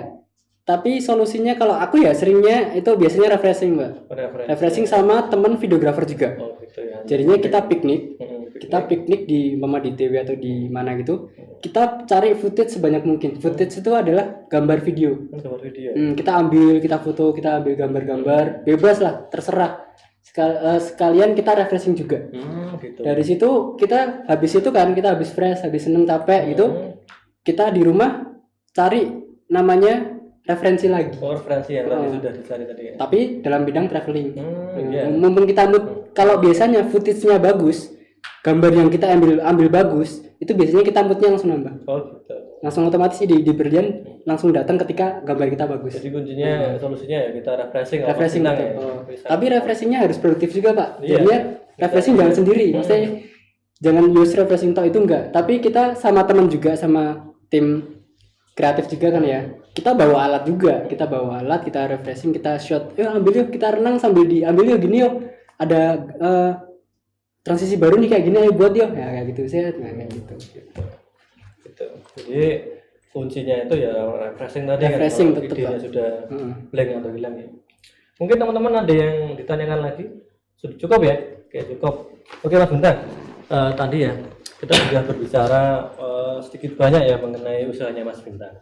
Tapi solusinya kalau aku ya seringnya itu biasanya refreshing mbak. Refreshing sama temen videografer juga. Oh gitu ya. Jadinya kita piknik. piknik. Kita piknik di mama di TW atau di mana gitu. Kita cari footage sebanyak mungkin. Footage itu adalah gambar video. Gambar video. Kita ambil, kita foto, kita ambil gambar-gambar, bebas lah, terserah. Sekalian kita refreshing juga. Gitu. Dari situ kita habis itu kan kita habis fresh, habis seneng capek gitu. Kita di rumah cari namanya referensi lagi. Oh, referensi yang tadi sudah dicari tadi ya. Tapi dalam bidang traveling. Iya. Mumpung kita kalau biasanya footage-nya bagus, gambar yang kita ambil bagus, itu biasanya kita moodnya langsung nambah. Oh gitu. Langsung otomatis di berlian langsung datang ketika gambar kita bagus. Jadi kuncinya solusinya ya kita refreshing. Refreshing Bintang betul. ya. Oh. Bisa. Tapi refreshingnya harus produktif juga pak. Iya. Jadinya refreshing jangan sendiri. Maksudnya jangan use refreshing toh itu enggak. Tapi kita sama teman juga sama tim kreatif juga kan ya. Kita bawa alat juga. Kita bawa alat, kita refreshing, kita shot. Ambil yuk kita renang sambil diambil yuk gini yuk. Ada transisi baru nih kayak gini ayo buat yuk. Ya kayak gitu sih. Nah, kayak gitu. Gitu. Jadi kuncinya itu ya refreshing tadi Refreshing kan. Kalau tetep, idenya Pak. sudah blank atau hilang ya. Mungkin teman-teman ada yang ditanyakan lagi? Sudah cukup ya? Oke cukup. Oke Mas Bintang. Tadi ya kita sudah berbicara sedikit banyak ya mengenai usahanya Mas Bintang.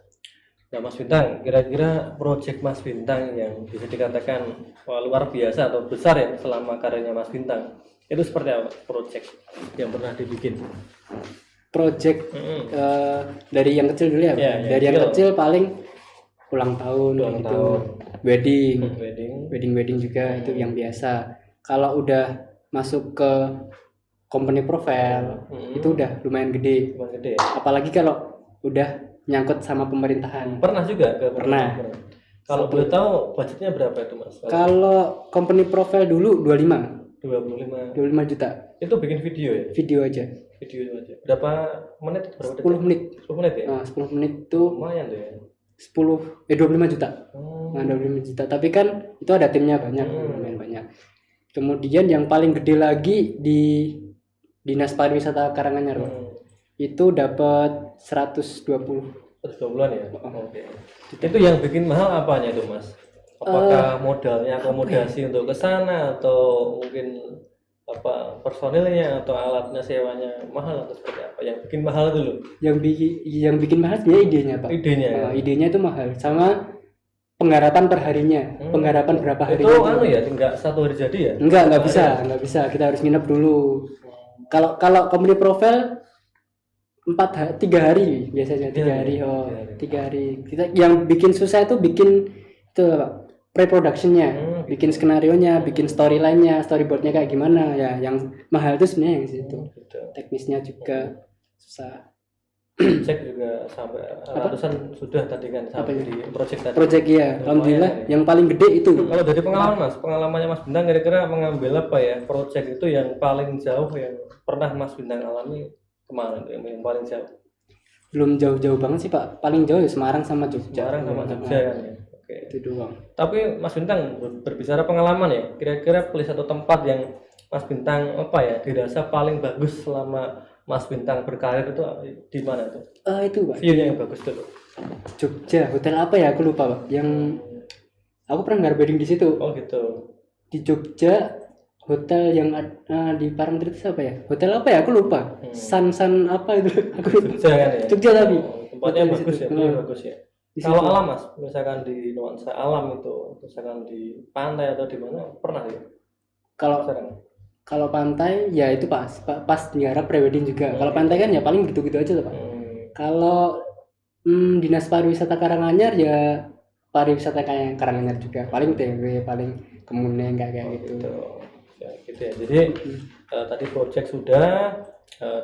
Nah Mas Bintang, kira-kira proyek Mas Bintang yang bisa dikatakan luar biasa atau besar ya selama karirnya Mas Bintang itu seperti apa proyek yang pernah dibikin? Project dari yang kecil dulu ya. Ya, dari yang kecil paling ulang tahun Ulang gitu. tahun. Wedding juga itu yang biasa. Kalau udah masuk ke company profile itu udah lumayan gede. Lumayan gede ya? Apalagi kalau udah nyangkut sama pemerintahan. Pernah juga ke Pernah. Kalau boleh tahu budgetnya berapa itu Mas? Kalau company profile dulu 25 25 juta itu bikin video ya? video aja. Video aja. Berapa menit? Berapa 10 menit. 10 menit ya? Nah, 10 menit itu Lumayan tuh ya. 25 juta. Oh. Nah, 25 juta. Tapi kan itu ada timnya banyak, lumayan banyak. Kemudian yang paling gede lagi di Dinas Pariwisata Karanganyar, Pak. Itu dapat 120 1 bulan ya. Oke. Itu yang bikin mahal apanya itu Mas? Apakah modalnya akomodasi untuk ke sana atau mungkin apa personilnya atau alatnya sewanya mahal atau seperti apa? Yang bikin mahal itu loh. Yang bikin mahal sebenarnya idenya Pak. Idenya ya. Idenya itu mahal sama penggarapan per harinya, penggarapan berapa Itu harinya. anu ya, enggak 1 hari jadi ya? Enggak bisa. Kita harus nginep dulu. Kalau company profile 3 hari biasanya, 3 hari. Oh, 3 hari. Kita yang bikin susah itu bikin itu apa? Pre-productionnya, bikin skenario-nya, bikin storyline-nya, storyboard-nya kayak gimana ya. Yang mahal itu sebenarnya yang situ. Gitu. Teknisnya juga susah. Cek juga sampai ratusan sudah tadi kan sampai di project tadi. Project ya, alhamdulillah yang paling gede itu. Kalau dari pengalaman Mas, pengalamannya Mas Bintang kira-kira mengambil apa ya project itu yang paling jauh yang pernah Mas Bintang alami kemana tuh yang paling jauh? Belum jauh-jauh banget sih Pak. Paling jauh ya Semarang sama Jogja. Semarang sama Jogja kan ya. Oke. Itu doang. Tapi Mas Bintang berbicara pengalaman ya, kira-kira pilih satu tempat yang Mas Bintang apa ya dirasa paling bagus selama Mas Bintang berkarir itu di mana tuh? Itu Pak. View-nya yang bagus dulu. Jogja, hotel apa ya? Aku lupa Pak. Yang aku pernah nggak wedding di situ. Oh gitu. Di Jogja, hotel yang di Parangtritis apa ya? Hotel apa ya? Aku lupa. San apa itu? Aku lupa. Jogja kan ya. Jogja tapi. Tempatnya Hotel di bagus situ. ya, view-nya bagus ya. Di Kalau situ. alam Mas, misalkan di nuansa alam itu, misalkan di pantai atau di mana pernah ya? Kalau Sekarang. kalau pantai ya itu pas digarap prewedding juga. Kalau pantai kan ya paling gitu-gitu aja tuh Pak. Kalau dinas pariwisata Karanganyar ya pariwisata kayak Karanganyar juga. Paling TW, paling Kemuning kayak gitu. Gitu. Ya, gitu ya. Jadi tadi project sudah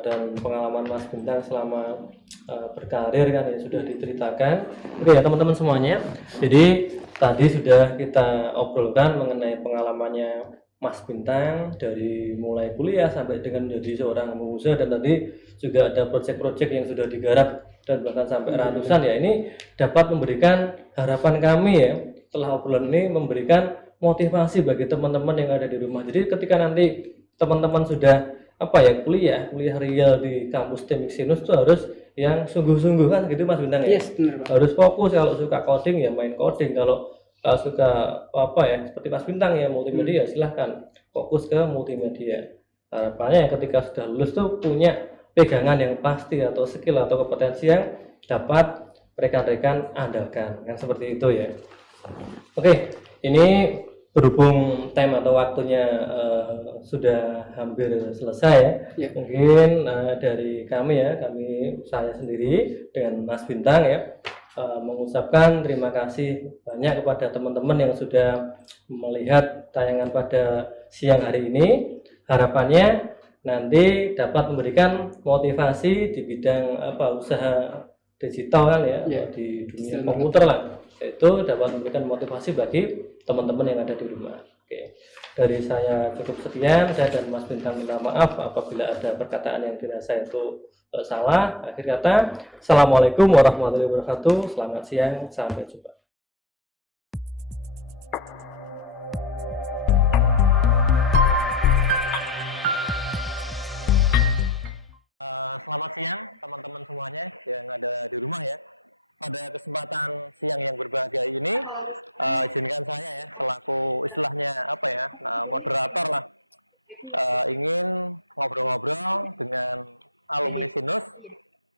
dan pengalaman Mas Bintang selama berkarir kan ya sudah diceritakan. Oke ya teman-teman semuanya. Jadi tadi sudah kita obrolkan mengenai pengalamannya Mas Bintang dari mulai kuliah sampai dengan menjadi seorang pengusaha dan tadi juga ada proyek-proyek yang sudah digarap dan bahkan sampai ratusan ya. Ini dapat memberikan harapan kami ya setelah obrolan ini memberikan motivasi bagi teman-teman yang ada di rumah. Jadi ketika nanti teman-teman sudah apa ya kuliah real di kampus Teknik Sinus itu harus yang sungguh-sungguh kan gitu Mas Bintang ya. Yes, benar Pak. Harus fokus kalau suka coding ya main coding, kalau suka apa ya seperti Mas Bintang ya multimedia silahkan fokus ke multimedia. Harapannya ketika sudah lulus tuh punya pegangan yang pasti atau skill atau kompetensi yang dapat rekan-rekan andalkan kan seperti itu ya. Oke, ini berhubung time atau waktunya sudah hampir selesai ya. Ya. Mungkin dari kami saya sendiri dengan Mas Bintang ya mengucapkan terima kasih banyak kepada teman-teman yang sudah melihat tayangan pada siang hari ini. Harapannya nanti dapat memberikan motivasi di bidang usaha digital kan ya, di dunia komputer lah. Itu dapat memberikan motivasi bagi teman-teman yang ada di rumah. Oke. Dari saya cukup sekian. Saya dan Mas Bintang minta maaf apabila ada perkataan yang dirasa itu salah. Akhir kata, Assalamualaikum warahmatullahi wabarakatuh. Selamat siang, sampai jumpa.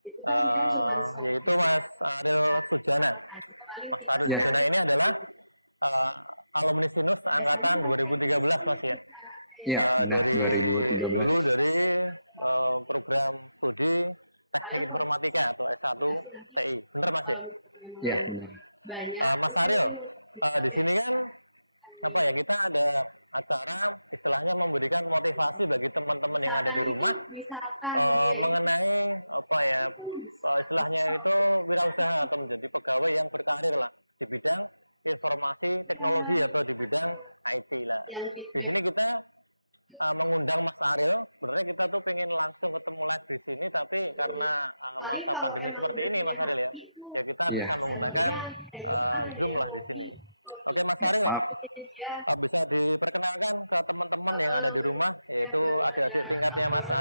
Itu kan kita cuma soft aja, kita catat aja paling kita Ya. biasanya mereka ini sih kita Iya, benar 2013. paling kondisi nanti kalau memang Iya, benar. banyak terus itu bisa ya misalkan dia itu bisa ya, yang feedback paling kalau emang udah punya hati tuh Iya. sellernya kayak misalkan ada yang ngopi Ya, maaf. jadi dia baru ada laporan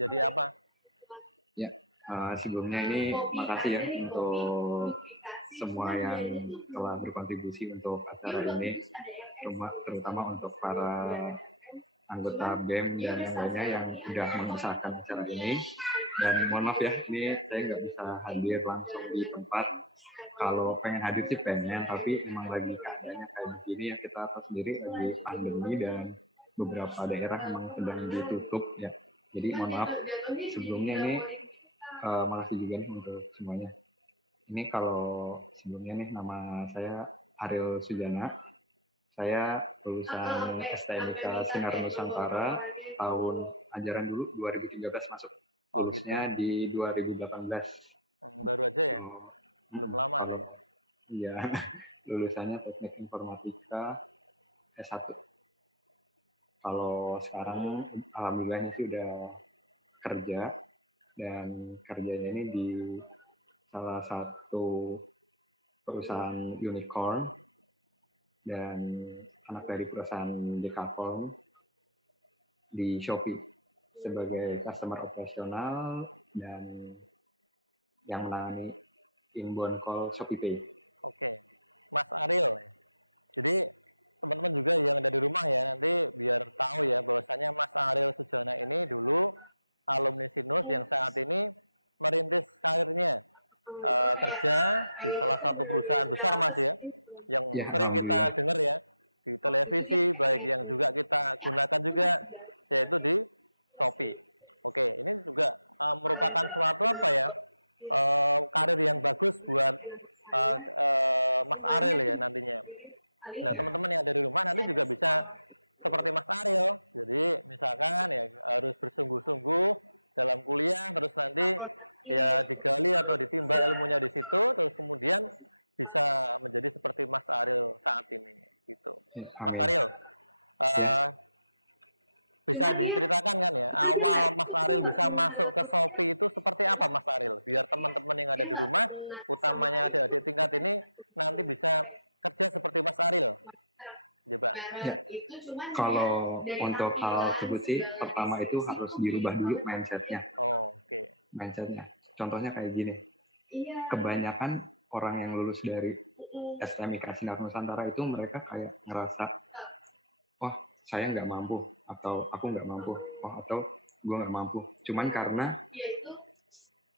kalau ini cuma Sebelumnya ini makasih ya untuk semua yang telah berkontribusi untuk acara ini, terutama untuk para anggota BEM dan yang lainnya yang sudah mengusahakan acara ini. Dan mohon maaf ya, ini saya nggak bisa hadir langsung di tempat. Kalau pengen hadir sih pengen, tapi emang lagi keadaannya kayak begini ya, kita tahu sendiri lagi pandemi dan beberapa daerah memang sedang ditutup ya. Jadi mohon maaf sebelumnya ini, makasih juga nih untuk semuanya. Ini kalau sebelumnya nih, nama saya Ariel Sujana. Saya lulusan STMIK Sinar Nusantara tahun ajaran dulu 2013 masuk, lulusnya di 2018. So, kalau iya lulusannya Teknik Informatika S1. Kalau sekarang alhamdulillahnya sih udah kerja, dan kerjanya ini di salah satu perusahaan unicorn dan anak dari perusahaan Decathlon di Shopee sebagai customer operasional dan yang menangani inbound call ShopeePay. Jadi kayak itu bener-bener udah lama sih. Ya, alhamdulillah. Waktu itu dia kayak ya itu masih jalan ya. Masih ya sampai nama saya rumahnya tuh jadi paling Ya. ada sekolah produk kiri Ya, amin. Ya. cuma dia nggak punya dia nggak pernah sama kali itu Ya. Kalau untuk hal tersebut sih, pertama itu harus dirubah dulu mindsetnya. Contohnya kayak gini. Kebanyakan orang yang lulus dari STMIK Sinar Nusantara itu mereka kayak ngerasa, wah saya nggak mampu, atau aku nggak mampu, atau gue nggak mampu. Cuman karena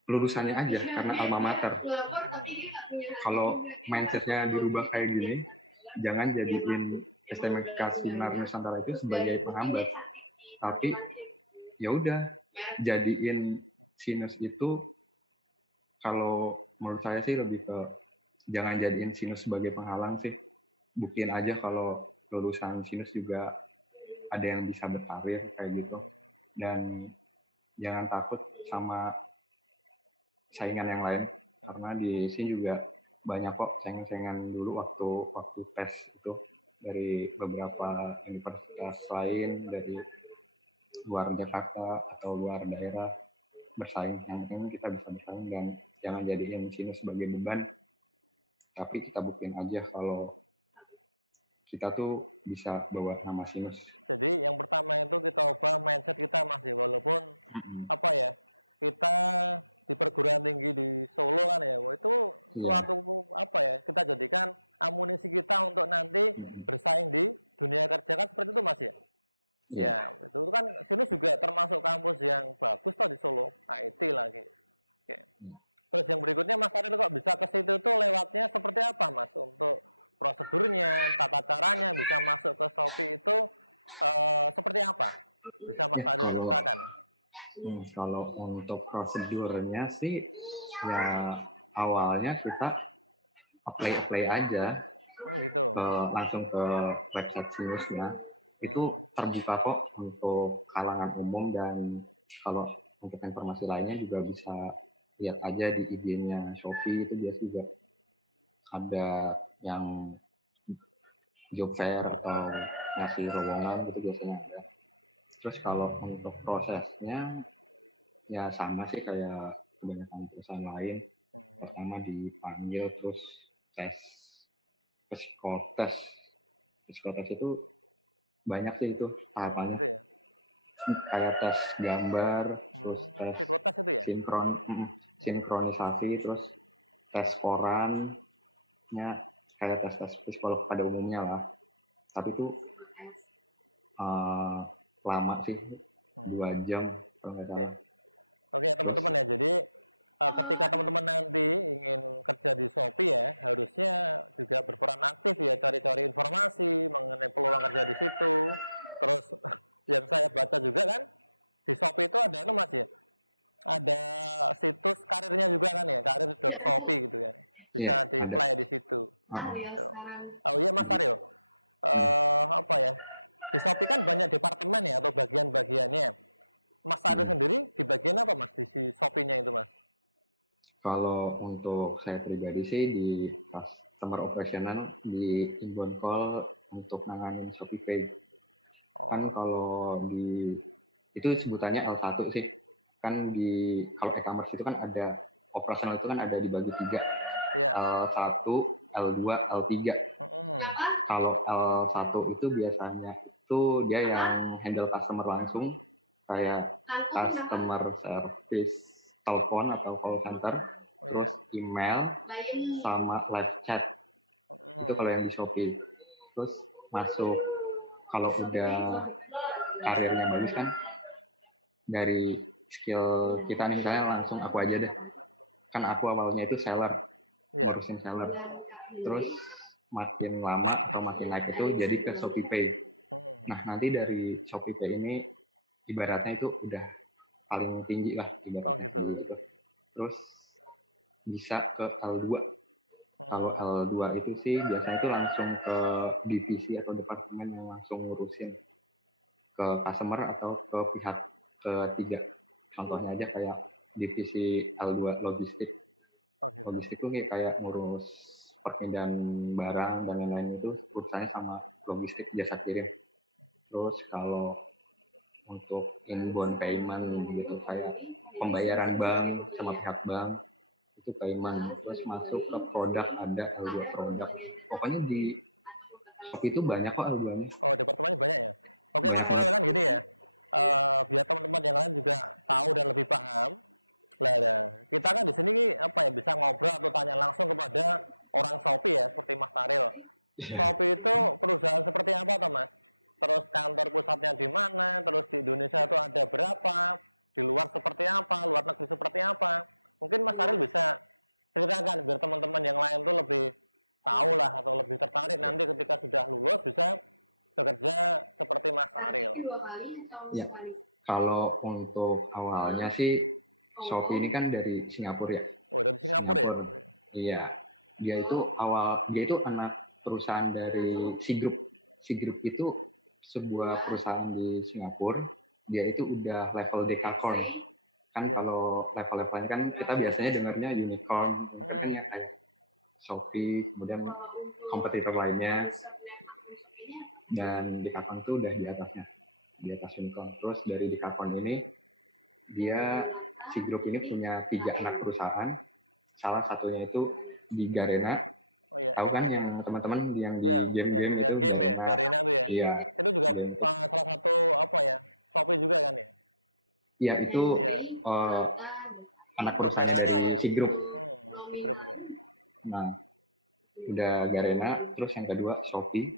lulusannya aja, karena alma mater. Kalau mindsetnya dirubah kayak gini, jangan jadiin STMIK Sinar Nusantara itu sebagai penghambat, tapi ya udah jadiin sinus itu, kalau menurut saya sih lebih ke jangan jadiin sinus sebagai penghalang sih. Buktiin aja kalau lulusan sinus juga ada yang bisa berkarir kayak gitu, dan jangan takut sama saingan yang lain, karena di sini juga banyak kok saingan-saingan dulu waktu tes itu dari beberapa universitas lain dari luar Jakarta atau luar daerah bersaing. Yang penting kita bisa bersaing dan jangan jadiin sinus sebagai beban, tapi kita buktiin aja kalau kita tuh bisa bawa nama sinus. Iya. Iya. Ya, kalau untuk prosedurnya sih ya awalnya kita apply aja langsung ke website sinusnya. Itu terbuka kok untuk kalangan umum, dan kalau untuk informasi lainnya juga bisa lihat aja di IG-nya Shopee. Itu biasa juga ada yang job fair atau ngasih lowongan gitu, biasanya ada. Terus kalau untuk prosesnya ya sama sih kayak kebanyakan perusahaan lain. Pertama dipanggil, terus tes psikotes. Psikotes itu banyak sih itu tahapannya. Kayak tes gambar, terus tes sinkron. sinkronisasi, terus tes korannya kayak tes-tes psikolog pada umumnya lah. Tapi itu lama sih, 2 jam kalau nggak salah. Terus iya ada. yang sekarang Hmm. Hmm. Kalau untuk saya pribadi sih di customer operational di inbound call untuk nanganin ShopeePay. Kan kalau di itu sebutannya L1 sih. Kan di kalau e-commerce itu kan ada operasional itu kan ada dibagi 3. L1, L2, L3. kenapa Kalau L1 itu biasanya itu dia yang handle customer langsung kayak kantor kenapa customer service telepon atau call center, terus email lain sama live chat. Itu kalau yang di Shopee. Terus masuk kalau udah karirnya bagus kan dari skill kita nih misalnya langsung aku aja deh. Kan aku awalnya itu seller, ngurusin seller. Terus makin lama atau makin naik itu jadi ke ShopeePay. Nah, nanti dari ShopeePay ini ibaratnya itu udah paling tinggi lah ibaratnya gitu. Terus bisa ke L2. Kalau L2 itu sih biasanya itu langsung ke divisi atau departemen yang langsung ngurusin ke customer atau ke pihak ketiga. Contohnya aja kayak divisi L2 logistik. Logistik tuh kayak ngurus perpindahan barang dan lain-lain itu urusannya sama logistik jasa kirim. Terus kalau untuk inbound payment gitu kayak pembayaran bank sama pihak bank itu payment. Terus masuk ke produk ada L2 produk. Pokoknya di Shopee itu banyak kok L2-nya. Banyak banget. Iya. praktiknya 2 kali atau Ya. sekali Kalau untuk awalnya sih Shopee ini kan dari Singapura ya. Singapura. Iya. Dia itu anak perusahaan dari Citigroup. Citigroup itu sebuah perusahaan di Singapura. Dia itu udah level dekakorn. Kan kalau level-levelnya kan kita biasanya dengarnya unicorn, kan ya kayak Shopee, kemudian kompetitor lainnya, dan dekakorn itu udah di atasnya, di atas unicorn. Terus dari dekakorn ini dia si grup ini punya 3 anak perusahaan. Salah satunya itu di Garena. Tahu kan yang teman-teman yang di game-game itu Garena. Iya, game itu. Iya, itu anak perusahaannya dari si grup. Nah, udah Garena, terus yang kedua Shopee.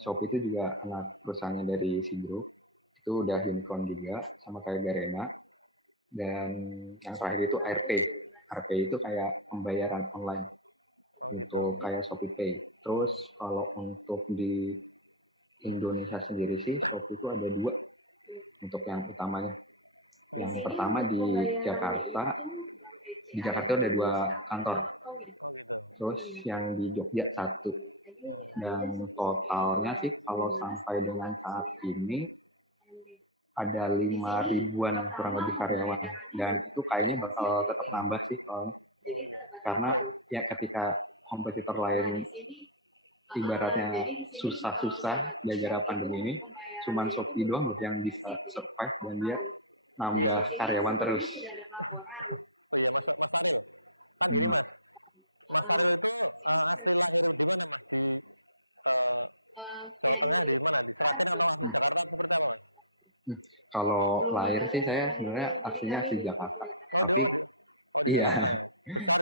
Shopee itu juga anak perusahaannya dari si grup. Itu udah unicorn juga, sama kayak Garena. Dan yang terakhir itu AirPay. AirPay itu kayak pembayaran online untuk kayak ShopeePay. Terus kalau untuk di Indonesia sendiri sih Shopee itu ada 2 untuk yang utamanya. Yang pertama di Jakarta. Di Jakarta ada 2 kantor. Terus yang di Jogja 1. Dan totalnya sih kalau sampai dengan saat ini ada 5.000-an kurang lebih karyawan. Dan itu kayaknya bakal tetap nambah sih soalnya. Karena ya ketika kompetitor lain ibaratnya susah-susah gara-gara pandemi ini, cuman Shopee doang loh yang bisa survive dan dia nambah karyawan terus. Hmm. Kalau lahir sih saya sebenarnya aslinya asli Jakarta, tapi Iya,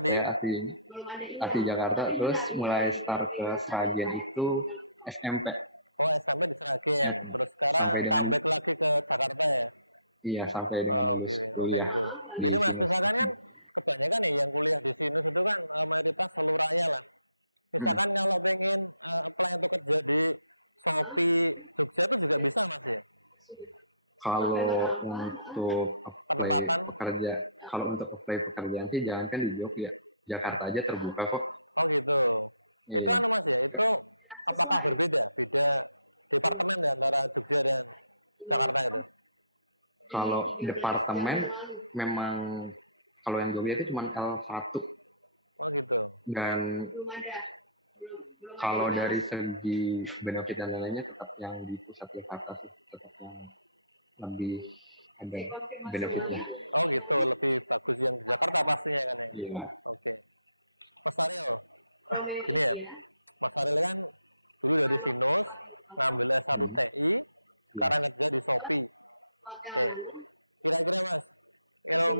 saya asli Belum ada ini. asli Jakarta, terus mulai start ke Sragen itu SMP, ya, sampai dengan iya sampai dengan lulus kuliah di Sinus. Hmm. Kalau untuk apply pekerja, kalau untuk apply pekerjaan sih jangankan di Jogja, Jakarta aja terbuka kok. Iya. Sesuai. Kalau departemen memang kalau yang Jogja itu cuma L1 dan Belum ada. Belum kalau dari segi benefit dan lain-lainnya tetap yang di pusat Jakarta sih, tetap yang lebih ada benefitnya. Iya. Romeo India. Kalau pakai hotel. Iya. Hotel mana? Nanti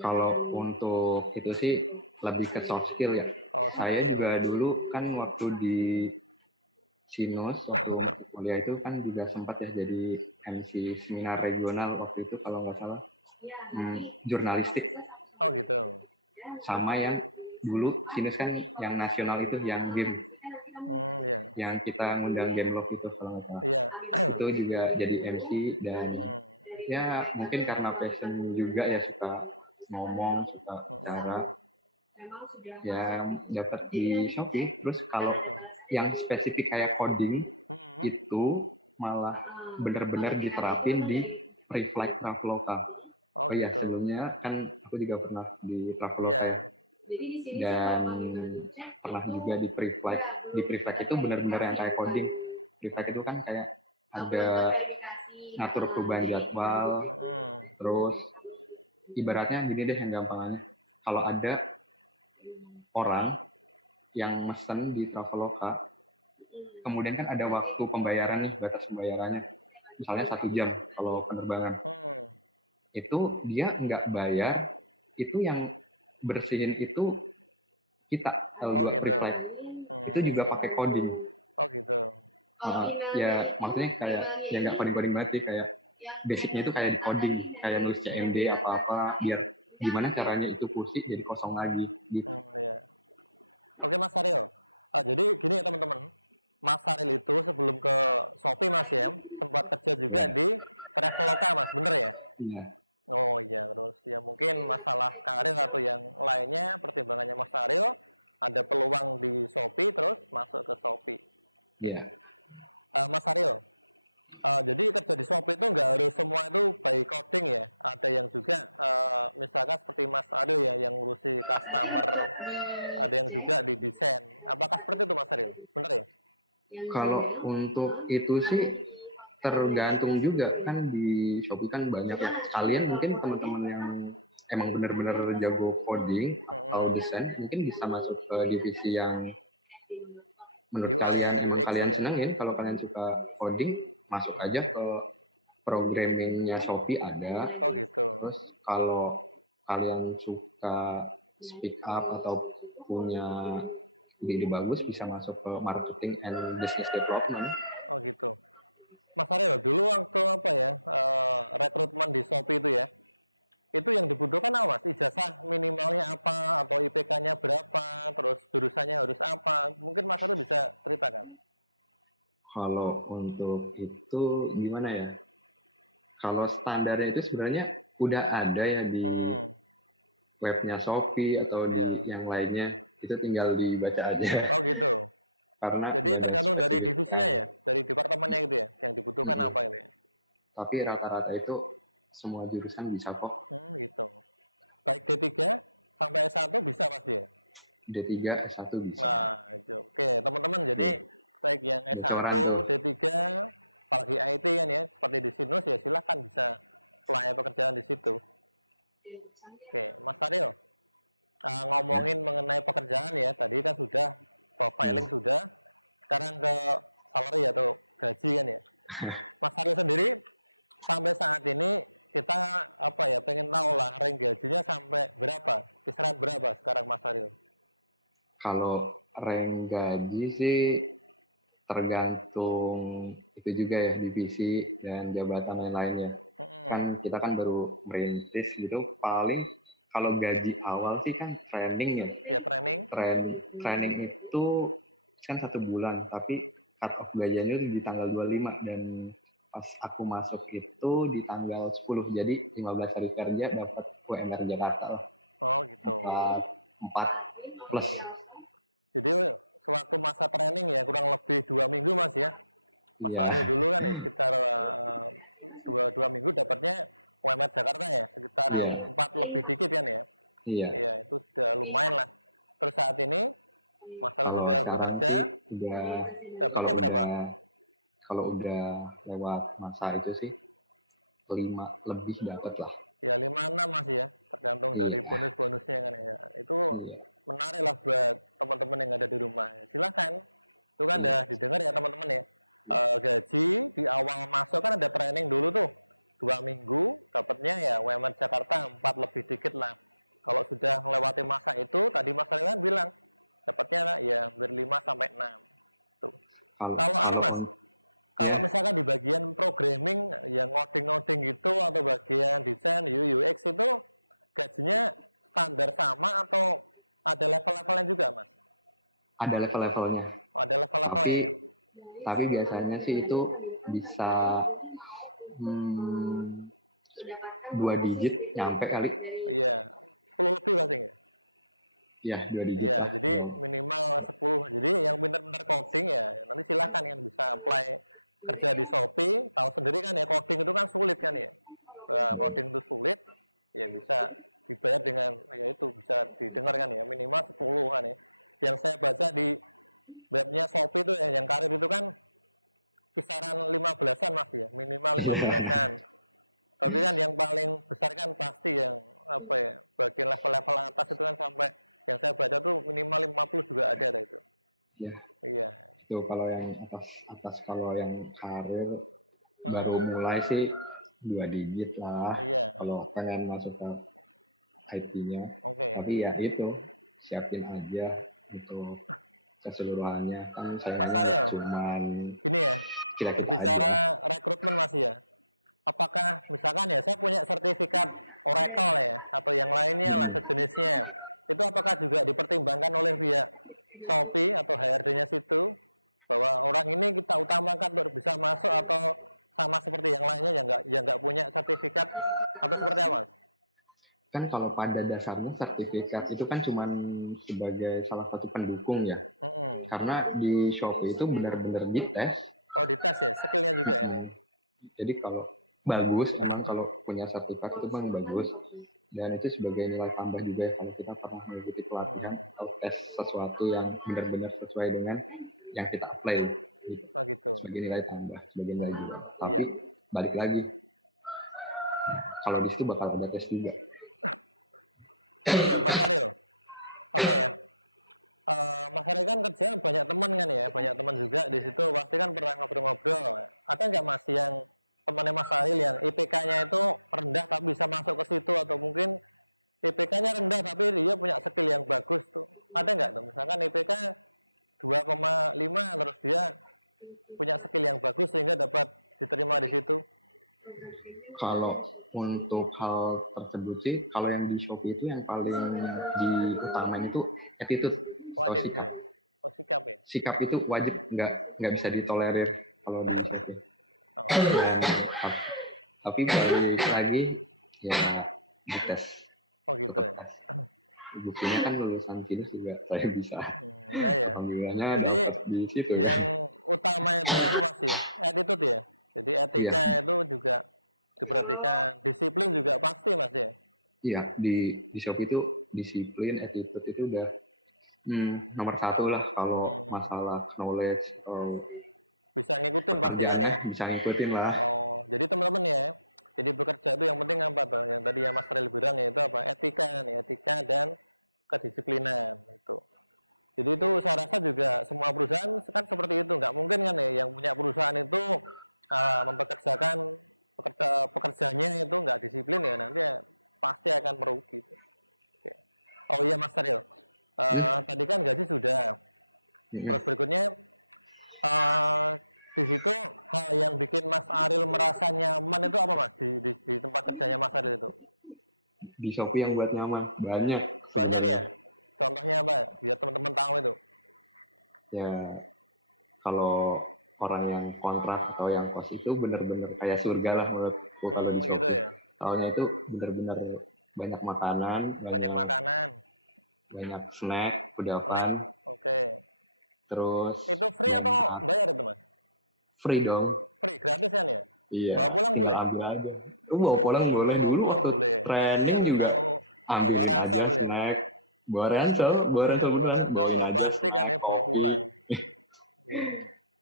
Kalau untuk itu sih lebih ke soft skill ya. Saya juga dulu kan waktu di Sinus, waktu masuk kuliah itu kan juga sempat ya jadi MC seminar regional waktu itu kalau nggak salah, jurnalistik. Sama yang dulu Sinus kan yang nasional itu, yang game, yang kita ngundang game log itu kalau nggak salah. Itu juga jadi MC dan ya mungkin karena passion juga ya, suka ngomong, suka bicara, ya dapat di Shopee. Terus kalau yang spesifik kayak coding itu malah benar-benar diterapin di Preflight Traveloka. Oh iya, sebelumnya kan aku juga pernah di Traveloka ya, dan pernah juga di Preflight. Di Preflight itu benar-benar yang kayak coding. Preflight itu kan kayak ada ngatur perubahan jadwal, terus ibaratnya gini deh yang gampangnya, kalau ada orang yang mesen di Traveloka, kemudian kan ada waktu pembayaran nih, batas pembayarannya, misalnya 1 jam kalau penerbangan, itu dia nggak bayar, itu yang bersihin itu kita L2 Preflight, itu juga pakai coding. Ya maksudnya kayak ya nggak coding banget sih, kayak basicnya itu kayak di coding, kayak nulis CMD apa-apa biar gimana caranya itu kursi jadi kosong lagi gitu. Ya. Iya. Iya. Kalau untuk itu sih tergantung juga kan, di Shopee kan banyak ya. Kalian mungkin teman-teman yang emang benar-benar jago coding atau desain mungkin bisa masuk ke divisi yang menurut kalian emang kalian senengin. Kalau kalian suka coding, masuk aja ke programmingnya Shopee ada. Terus kalau kalian suka speak up atau punya ide bagus, bisa masuk ke marketing and business development. Kalau untuk itu gimana ya? Kalau standarnya itu sebenarnya udah ada ya di webnya Shopee atau di yang lainnya, itu tinggal dibaca aja. Karena nggak ada spesifik yang tapi rata-rata itu semua jurusan bisa kok. D3 S1 bisa. bocoran tuh. Ya. Hmm. Kalau rank gaji sih tergantung itu juga ya, divisi dan jabatan lain-lainnya. Kan kita kan baru merintis gitu, paling kalau gaji awal sih kan training ya. Training itu kan 1 bulan, tapi cut off gajinya itu di tanggal 25 dan pas aku masuk itu di tanggal 10. Jadi 15 hari kerja dapat UMR Jakarta lah. 4 plus. Iya, iya, iya. Kalau sekarang sih udah kalau udah kalau udah lewat masa itu sih 5 lebih dapat lah. Iya, iya, iya, iya. Kalau kalau ya ada level-levelnya. Tapi tapi biasanya sih itu bisa 2 digit nyampe kali. Ya, 2 digit lah kalau. Iya, ya. Itu kalau yang atas atas kalau yang karir baru mulai sih 2 digit lah kalau pengen masuk ke IT-nya. Tapi ya itu siapin aja untuk keseluruhannya, kan saingannya nggak cuman kita-kita aja. Hmm. Kan kalau pada dasarnya sertifikat itu kan cuman sebagai salah satu pendukung ya. Karena di Shopee itu benar-benar dites. Jadi kalau bagus, emang kalau punya sertifikat itu memang bagus. Dan itu sebagai nilai tambah juga ya kalau kita pernah mengikuti pelatihan atau tes sesuatu yang benar-benar sesuai dengan yang kita apply. Gitu. Sebagai nilai tambah, sebagai nilai juga. Tapi balik lagi, kalau di situ bakal ada tes juga. Kalau untuk hal tersebut sih, kalau yang di Shopee itu yang paling diutamain itu attitude atau sikap. Sikap itu wajib, nggak bisa ditolerir kalau di Shopee. Dan tapi balik lagi ya dites, tetap tes. Buktinya kan lulusan Kinus juga saya bisa. Alhamdulillahnya dapat di situ kan. Iya, iya di Shopee itu disiplin, attitude itu udah nomor 1 lah kalau masalah knowledge atau pekerjaannya bisa ngikutin lah. Hmm, hmm. Di Shopee yang buat nyaman banyak sebenarnya. Ya kalau orang yang kontrak atau yang kos itu bener-bener kayak surga lah menurutku kalau di Shopee. Soalnya itu bener-bener banyak makanan, banyak banyak snack, kudapan, terus banyak free dong. Iya, tinggal ambil aja. Lu bawa pulang boleh. Dulu waktu training juga ambilin aja snack. Bawa ransel beneran. Bawain aja snack, kopi.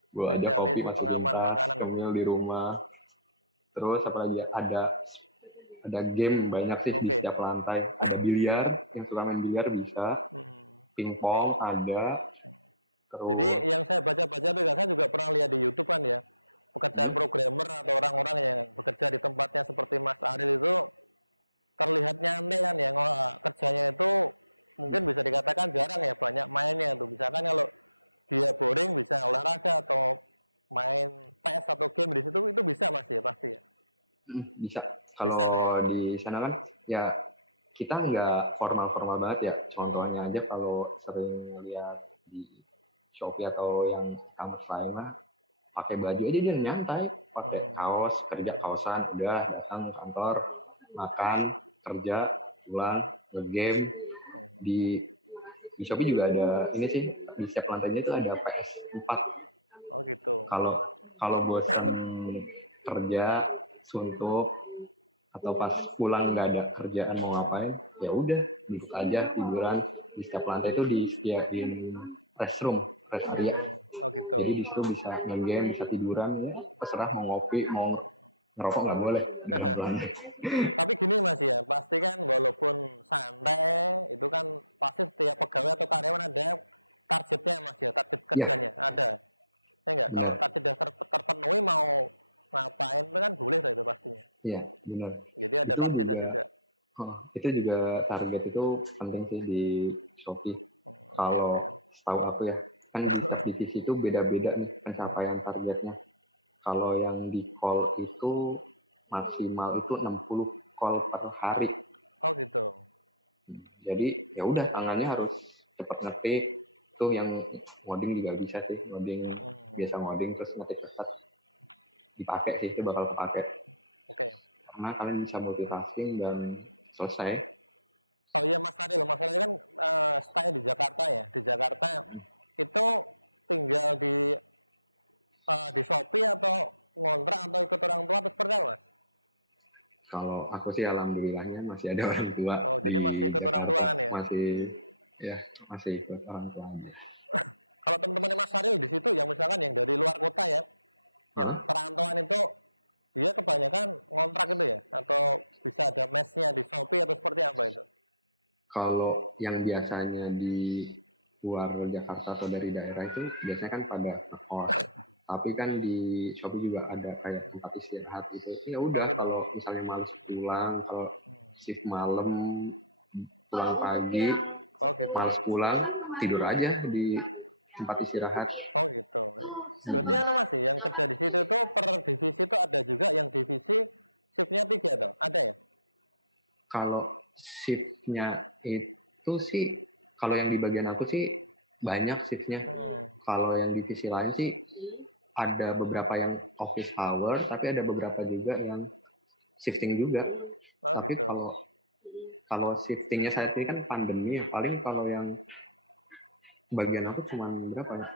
Bawa aja kopi, masukin tas, cemil di rumah. Terus apalagi ya, ada game banyak sih di setiap lantai. Ada biliar, yang suka main biliar bisa. Pingpong ada. Terus hmm, bisa. Kalau di sana kan ya kita nggak formal-formal banget ya. Contohnya aja kalau sering lihat di Shopee atau yang e-commerce lain lah, pakai baju aja dia nyantai, pakai kaos, kerja kaosan, udah datang kantor, makan, kerja, pulang, nge-game. Di Shopee juga ada ini sih, di setiap lantainya itu ada PS4. Kalau kalau bosan kerja, suntuk, atau pas pulang nggak ada kerjaan mau ngapain, ya udah duduk aja tiduran. Di setiap lantai itu disediain rest area, jadi di situ bisa nge-game, bisa tiduran, ya terserah mau ngopi, mau ngerokok nggak boleh dalam lantai. Ya benar, ya benar. itu juga itu juga target itu penting sih di Shopee. Kalau setahu aku ya, kan di setiap divisi itu beda-beda nih pencapaian targetnya. Kalau yang di call itu maksimal itu 60 call per hari. Jadi ya udah tangannya harus cepat ngetik. Tuh yang ngoding juga bisa sih, ngoding biasa ngoding terus ngetik cepat, dipakai sih, itu bakal kepake. Karena kalian bisa multitasking dan selesai. Kalau aku sih alhamdulillahnya masih ada orang tua di Jakarta, masih ya masih ikut orang tua aja. Hah? Kalau yang biasanya di luar Jakarta atau dari daerah itu biasanya kan pada ngekos. Tapi kan di Shopee juga ada kayak tempat istirahat gitu. Ya udah kalau misalnya males pulang, kalau shift malam, pulang pagi, males pulang, tidur aja di tempat istirahat. Hmm. Kalau shiftnya itu sih, kalau yang di bagian aku sih banyak shiftnya. Kalau yang divisi lain sih ada beberapa yang office hour, tapi ada beberapa juga yang shifting juga. Tapi kalau kalau shiftingnya saat ini kan pandemi ya, paling kalau yang bagian aku cuma berapa ya?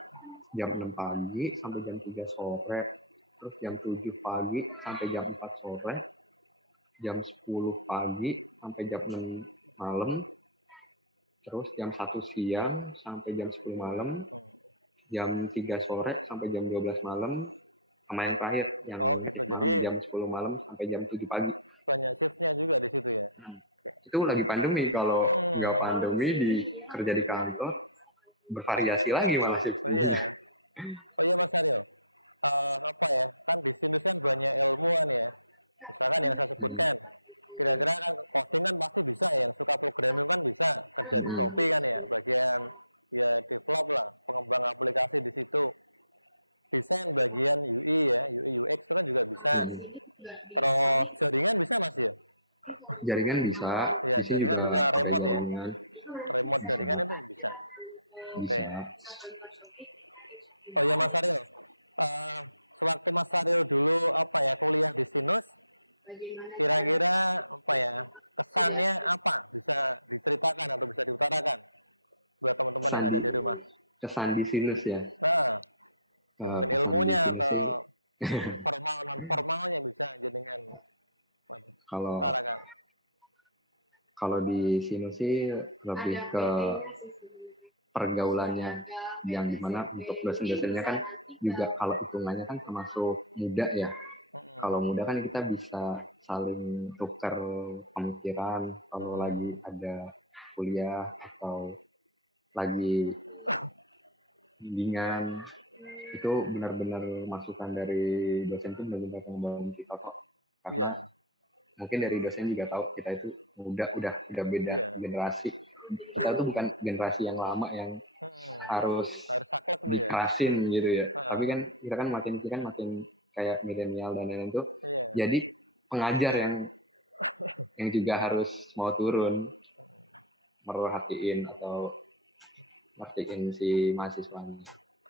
Jam 6 pagi sampai jam 3 sore, terus jam 7 pagi sampai jam 4 sore, jam 10 pagi sampai jam 6 malam, terus jam 1 siang sampai jam 10 malam, jam 3 sore sampai jam 12 malam, sama yang terakhir yang shift malam jam 10 malam sampai jam 7 pagi. Itu lagi pandemi. Kalau nggak pandemi di kerja di kantor bervariasi lagi malah shiftnya. Hmm. Hmm. Hmm. Jaringan bisa, di sini juga pakai jaringan, bisa, bisa. Bagaimana cara sudah kesan di sinus ya. Kesan di sinus sih kalau kalau di sinus sih lebih ke pergaulannya yang dimana untuk dosen-dosennya kan juga kalau hitungannya kan termasuk muda ya. Kalau muda kan kita bisa saling tukar pemikiran kalau lagi ada kuliah atau lagi bimbingan, itu benar-benar masukan dari dosen itu benar-benar membangun kita kok, karena mungkin dari dosen juga tahu kita itu udah beda generasi. Kita tuh bukan generasi yang lama yang harus dikerasin gitu ya, tapi kan kita kan makin kayak milenial dan lain-lain tuh jadi pengajar yang juga harus mau turun merhatiin atau ngertiin si mahasiswanya,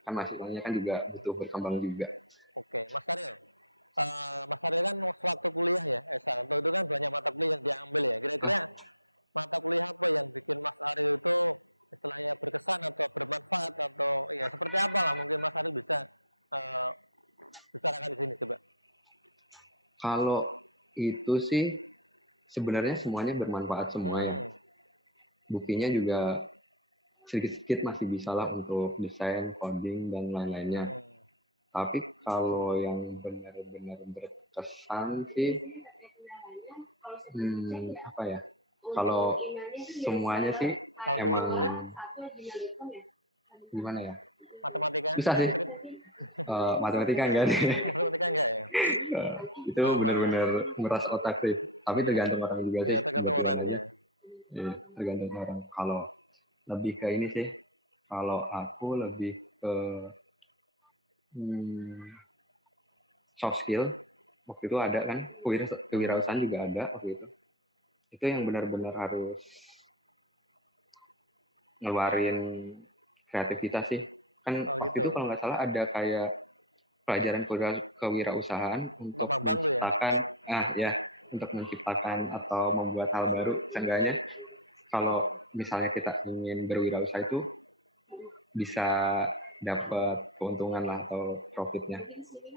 kan mahasiswanya kan juga butuh berkembang juga. Ah, kalau itu sih sebenarnya semuanya bermanfaat semua ya. Buktinya juga sedikit-sedikit masih bisa lah untuk desain, coding, dan lain-lainnya. Tapi kalau yang benar-benar berkesan sih, apa ya? Kalau semuanya sih emang gimana ya? Susah sih. Matematika enggak deh. Itu benar-benar meras otak sih. Tapi tergantung orang juga sih, kebetulan aja. Tergantung orang. Kalau lebih ke ini sih, kalau aku lebih ke soft skill. Waktu itu ada kan, kewirausahaan juga ada waktu itu. Itu yang benar-benar harus ngeluarin kreativitas sih. Kan waktu itu kalau nggak salah ada kayak pelajaran kewirausahaan untuk menciptakan, untuk menciptakan atau membuat hal baru. Seenggaknya kalau misalnya kita ingin berwirausaha itu bisa dapat keuntungan lah atau profitnya.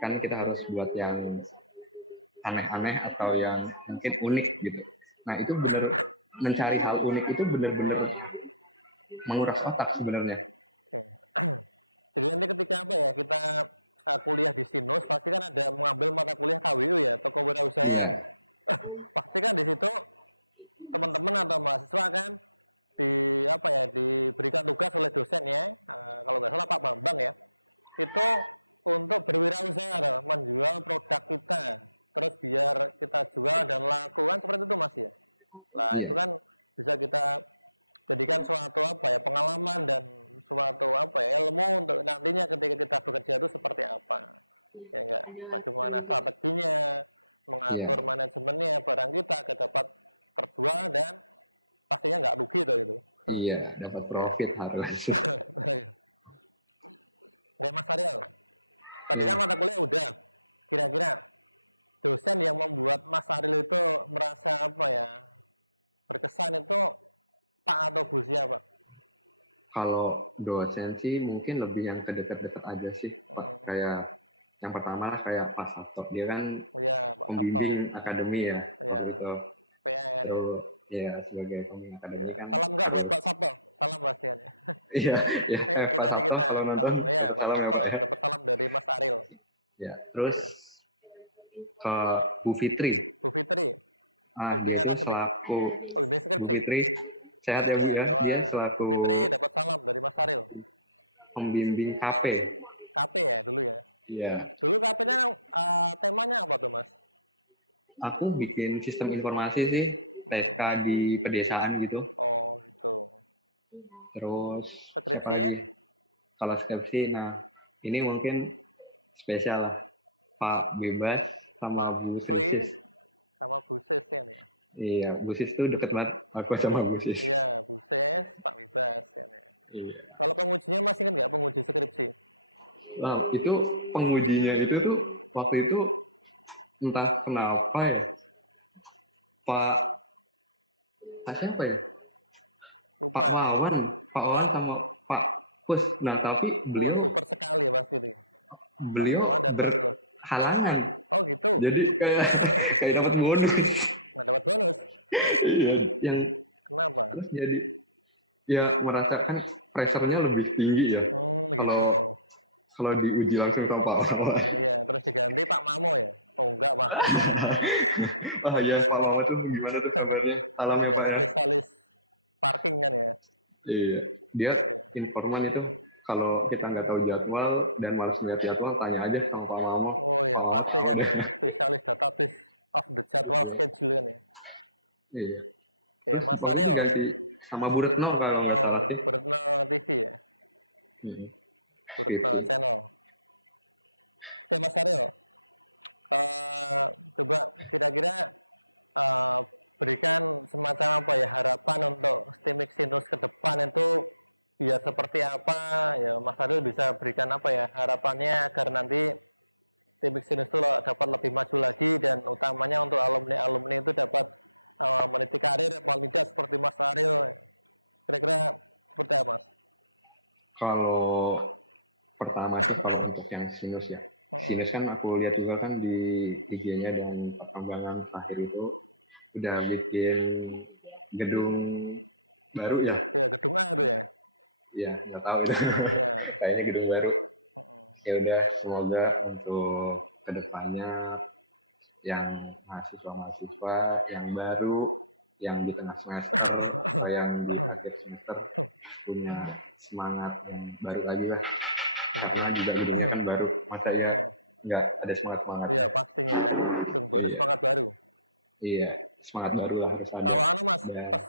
Kan kita harus buat yang aneh-aneh atau yang mungkin unik gitu. Nah itu bener, mencari hal unik itu bener-bener menguras otak sebenarnya. Iya, iya, iya, iya, dapat profit harus. Ya, kalau dosen sih mungkin lebih yang ke dekat-dekat aja sih, Pak. Kayak yang pertama lah kayak Pak Sabto. Dia kan pembimbing akademi ya waktu itu. Terus ya sebagai pembimbing akademi kan harus iya, ya Pak Sabto kalau nonton dapat salam ya Pak ya. Ya, terus ke Bu Fitri. Dia itu selaku Bu Fitri, sehat ya Bu ya? Dia selaku pembimbing KP. Iya. Aku bikin sistem informasi sih, TK di pedesaan gitu. Terus siapa lagi? Kalau skripsi, nah ini mungkin spesial lah. Pak Bebas sama Bu Srisis. Iya, Bu Sis tuh deket banget aku sama Bu Sis. Iya. Nah, itu pengujinya itu tuh waktu itu entah kenapa ya, Pak siapa ya? Pak Wawan sama Pak Pus. Nah, tapi beliau berhalangan. Jadi kayak kayak dapat bonus. Iya, yang terus jadi ya merasakan pressure-nya lebih tinggi ya kalau diuji langsung sama Pak Wawan. Wah ya, Pak Wawan tuh gimana tuh kabarnya? Salam ya Pak ya. Iya, dia informan itu kalau kita nggak tahu jadwal dan malas melihat jadwal, tanya aja sama Pak Mamo. Pak Mamo tahu deh. Iya. Terus waktu itu diganti sama Bu Retno kalau nggak salah sih. Skripsi. Kalau pertama sih kalau untuk yang sinus ya. Sinus kan aku lihat juga kan di IG-nya dan perkembangan terakhir itu udah bikin gedung baru ya. Iya, nggak tahu itu. Kayaknya gedung baru. Ya udah, semoga untuk kedepannya yang mahasiswa-mahasiswa yang baru, yang di tengah semester atau yang di akhir semester punya semangat yang baru lagi lah. Karena juga gedungnya kan baru, masa ya nggak ada semangat-semangatnya. Iya, semangat baru lah harus ada. Dan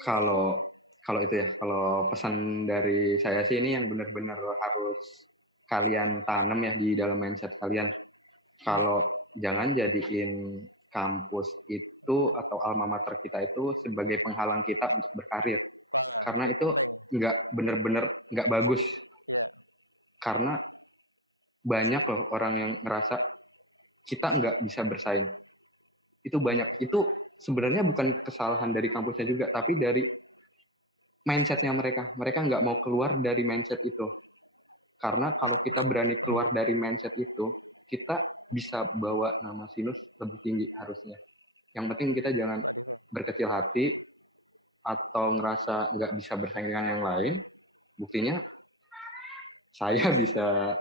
kalau itu ya, kalau pesan dari saya sih ini yang benar-benar harus kalian tanam ya di dalam mindset kalian. Kalau jangan jadiin kampus itu atau alma mater kita itu sebagai penghalang kita untuk berkarir. Karena itu nggak benar-benar nggak bagus. Karena banyak loh orang yang ngerasa kita nggak bisa bersaing. Itu banyak. Itu sebenarnya bukan kesalahan dari kampusnya juga, tapi dari mindsetnya mereka. Mereka nggak mau keluar dari mindset itu. Karena kalau kita berani keluar dari mindset itu, kita bisa bawa nama Sinus lebih tinggi harusnya. Yang penting kita jangan berkecil hati atau ngerasa nggak bisa bersaing dengan yang lain. Buktinya saya bisa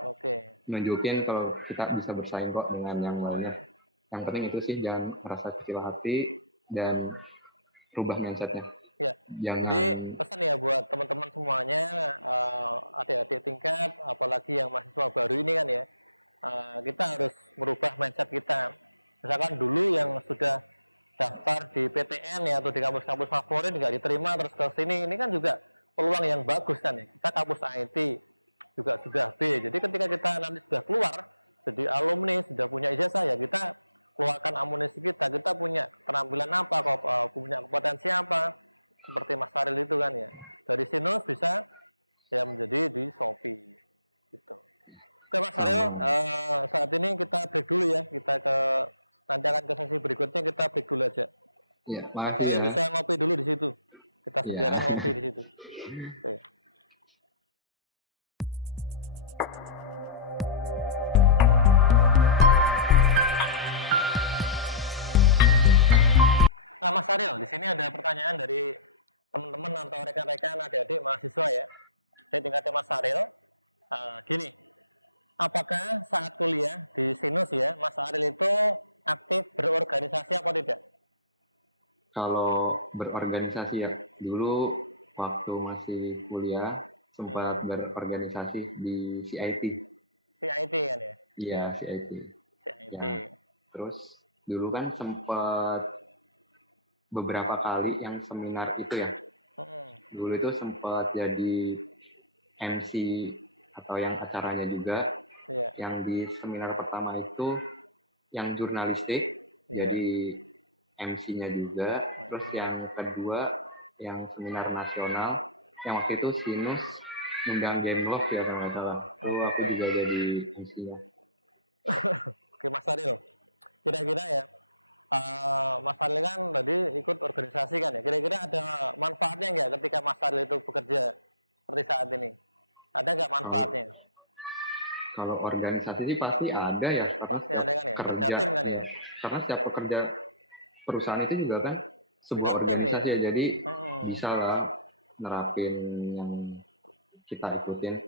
nunjukin kalau kita bisa bersaing kok dengan yang lainnya. Yang penting itu sih, jangan merasa kecil hati dan rubah mindsetnya. Jangan sama. Ya, makasih ya. Ya. Kalau berorganisasi ya, dulu waktu masih kuliah sempat berorganisasi di CIT. Iya, CIT. Ya, terus dulu kan sempat beberapa kali yang seminar itu ya. Dulu itu sempat jadi MC atau yang acaranya juga. Yang di seminar pertama itu yang jurnalistik, jadi MC-nya juga. Terus yang kedua yang seminar nasional, yang waktu itu Sinus undang Game Love ya kalau nggak salah. Itu aku juga jadi MC-nya. Kalau kalau organisasi sih pasti ada ya, karena setiap kerja ya, karena setiap pekerja perusahaan itu juga kan sebuah organisasi ya, jadi bisa lah nerapin yang kita ikutin.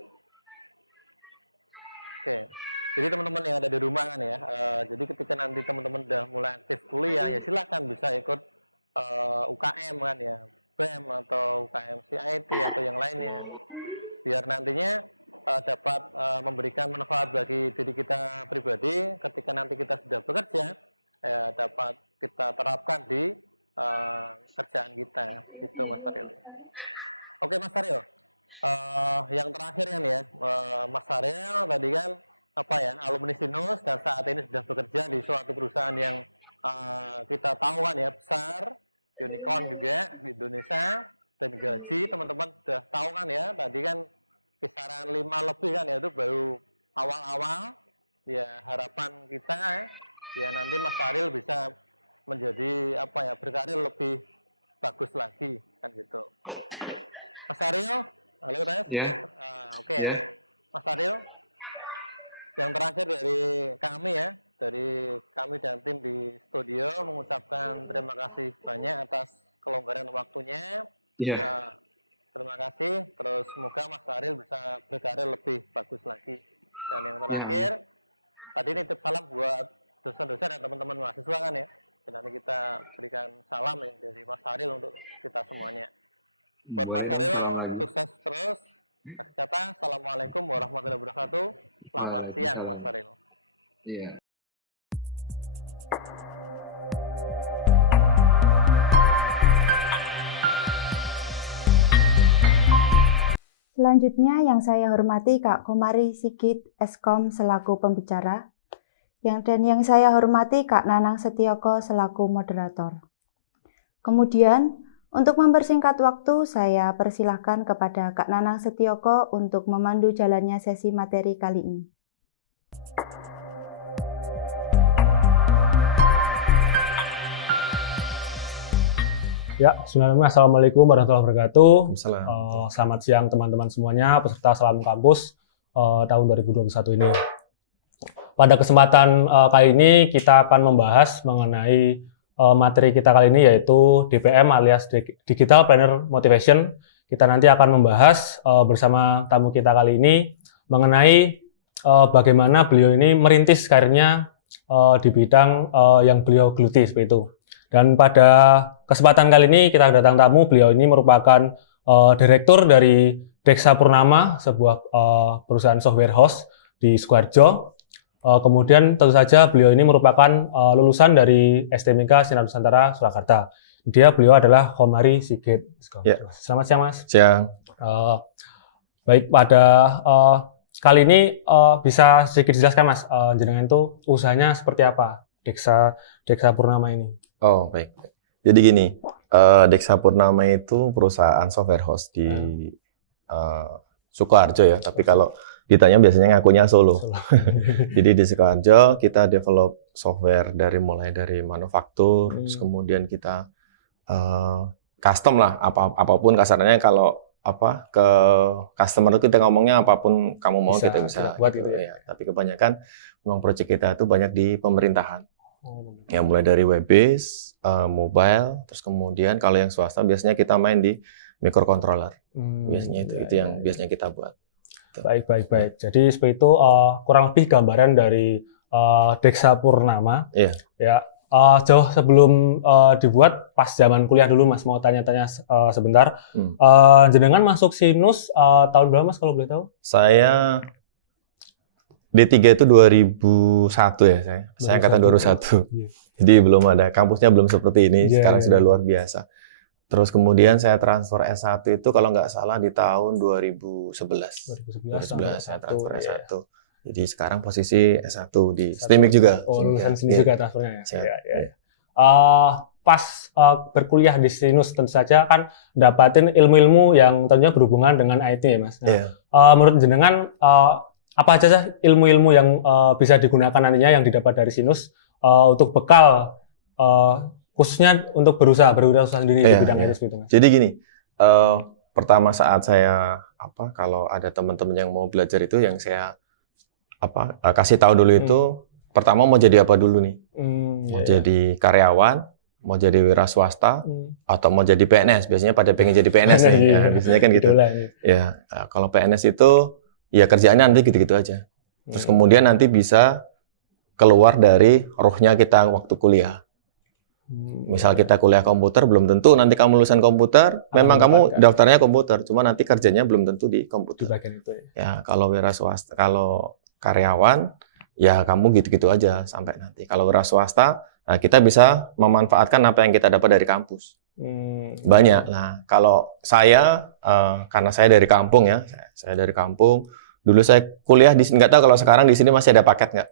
Ya, ya. Iya, ya, amin. Boleh dong, salam lagi. Waalaikumsalam. Iya. Selanjutnya yang saya hormati Kak Komari Sigit Eskom selaku pembicara, yang saya hormati Kak Nanang Setioko selaku moderator. Kemudian, untuk mempersingkat waktu, saya persilahkan kepada Kak Nanang Setioko untuk memandu jalannya sesi materi kali ini. Ya, Assalamualaikum warahmatullahi wabarakatuh. Assalamualaikum. Selamat siang teman-teman semuanya, peserta Salam Kampus tahun 2021 ini. Pada kesempatan kali ini kita akan membahas mengenai materi kita kali ini, yaitu DPM alias Digital Planner Motivation. Kita nanti akan membahas bersama tamu kita kali ini mengenai bagaimana beliau ini merintis karirnya di bidang yang beliau geluti seperti itu. Dan pada kesempatan kali ini kita datang tamu, beliau ini merupakan direktur dari Deksa Purnama, sebuah perusahaan software house di Sukoharjo. Kemudian tentu saja beliau ini merupakan lulusan dari STMK Sinar Nusantara Surakarta. Beliau adalah Komari Sigit. Ya. Selamat siang, Mas. Siang. Baik, pada kali ini bisa sedikit dijelaskan, Mas, jenengan itu usahanya seperti apa, Deksa Purnama ini? Oh, baik. Jadi gini, Deksa Purnama itu perusahaan software house di Sukoharjo ya, tapi kalau ditanya biasanya ngakunya Solo. Jadi di Sukoharjo kita develop software mulai dari manufaktur, terus kemudian kita custom lah, apapun kasarnya. Kalau ke customer itu kita ngomongnya apapun kamu mau kita bisa buat gitu ya. Tapi kebanyakan memang proyek kita itu banyak di pemerintahan. Ya, mulai dari web base, mobile, terus kemudian kalau yang swasta biasanya kita main di microcontroller. Biasanya itu yang biasanya kita buat. Baik. Jadi seperti itu kurang lebih gambaran dari Deksa Purnama. Iya. Ya, jauh sebelum dibuat, pas zaman kuliah dulu Mas, mau tanya-tanya sebentar. Jenengan masuk Sinus tahun berapa Mas kalau boleh tahu? Saya D3 itu 2001 ya saya. Saya angkatan 2001. Iya. Jadi belum ada, kampusnya belum seperti ini, Iya, sekarang iya. sudah luar biasa. Terus kemudian saya transfer S1 itu kalau nggak salah di tahun 2011. 2011 saya transfer iya. S1. Jadi sekarang posisi S1 di STEMIC juga. Oh, lulusan sini Iya. juga transfernya ya? Siap. Iya, iya. Pas berkuliah di Sinus tentu saja kan dapatin ilmu-ilmu yang tentunya berhubungan dengan IT ya Mas. Nah, Iya. menurut jenengan apa aja sih ilmu-ilmu yang bisa digunakan nantinya yang didapat dari Sinus untuk bekal khususnya untuk berwirausaha sendiri di Iya, bidang iya. itu seperti itu Mas? Jadi gini, pertama saat saya kalau ada teman-teman yang mau belajar itu yang saya kasih tahu dulu itu pertama mau jadi apa dulu nih? Mau jadi karyawan, mau jadi wira swasta, atau mau jadi PNS. Biasanya pada pengen jadi PNS nih. Iya. Ya, biasanya kan gitu. Itulah ini. Ya, kalau PNS itu ya kerjaannya nanti gitu-gitu aja. Terus kemudian nanti bisa keluar dari rohnya kita waktu kuliah. Misal kita kuliah komputer, belum tentu nanti kamu lulusan komputer, memang kamu daftarnya komputer, cuma nanti kerjanya belum tentu di Di komputer. bagian itu ya. Ya, kalau wira swasta, kalau karyawan, ya kamu gitu-gitu aja sampai nanti. Kalau wira swasta, nah kita bisa memanfaatkan apa yang kita dapat dari kampus. Banyak. Nah, kalau saya, karena saya dari kampung ya, saya dari kampung, dulu saya kuliah di sini, nggak tahu kalau sekarang di sini masih ada paket nggak?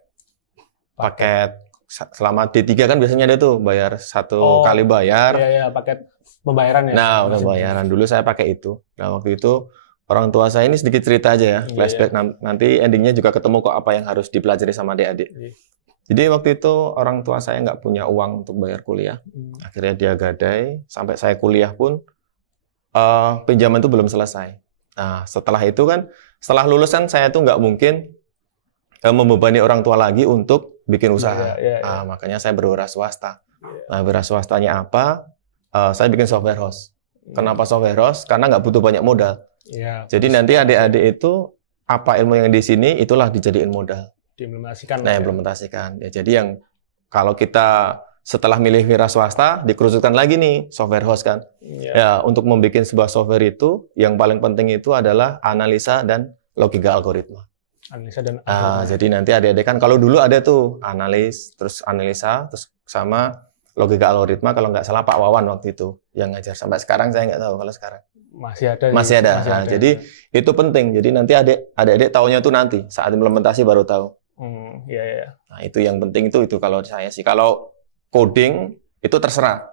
Paket selama D3 kan biasanya ada tuh bayar satu kali bayar. Iya, iya, paket pembayaran ya. Nah, udah bayaran. Dulu saya pakai itu. Nah, waktu itu orang tua saya ini sedikit cerita aja ya, flashback. Nanti endingnya juga ketemu kok apa yang harus dipelajari sama adik-adik. Jadi waktu itu orang tua saya nggak punya uang untuk bayar kuliah. Akhirnya dia gadai, sampai saya kuliah pun pinjaman itu belum selesai. Nah, setelah itu kan, setelah lulusan saya tuh nggak mungkin membebani orang tua lagi untuk bikin usaha. Nah, makanya saya berwira swasta. Nah, wira swastanya apa? Saya bikin software house. Kenapa software house? Karena nggak butuh banyak modal. Jadi nanti adik-adik itu apa ilmu yang di sini itulah dijadiin modal. Diimplementasikan. Nah, implementasikan. Ya, jadi yang kalau kita setelah milih wira swasta dikerucutkan lagi nih software house kan. Ya, untuk membuat sebuah software itu yang paling penting itu adalah analisa dan logika algoritma. Analisa dan Jadi nanti adik-adik kan kalau dulu ada tuh analis, terus analisa, terus sama logika algoritma kalau nggak salah Pak Wawan waktu itu yang ngajar. Sampai sekarang saya nggak tahu kalau sekarang. masih ada. Masih ada. Nah, jadi itu penting. Jadi nanti adik-adik taunya tuh nanti saat implementasi baru tahu. Iya. Nah, itu yang penting itu kalau saya sih. Kalau coding itu terserah.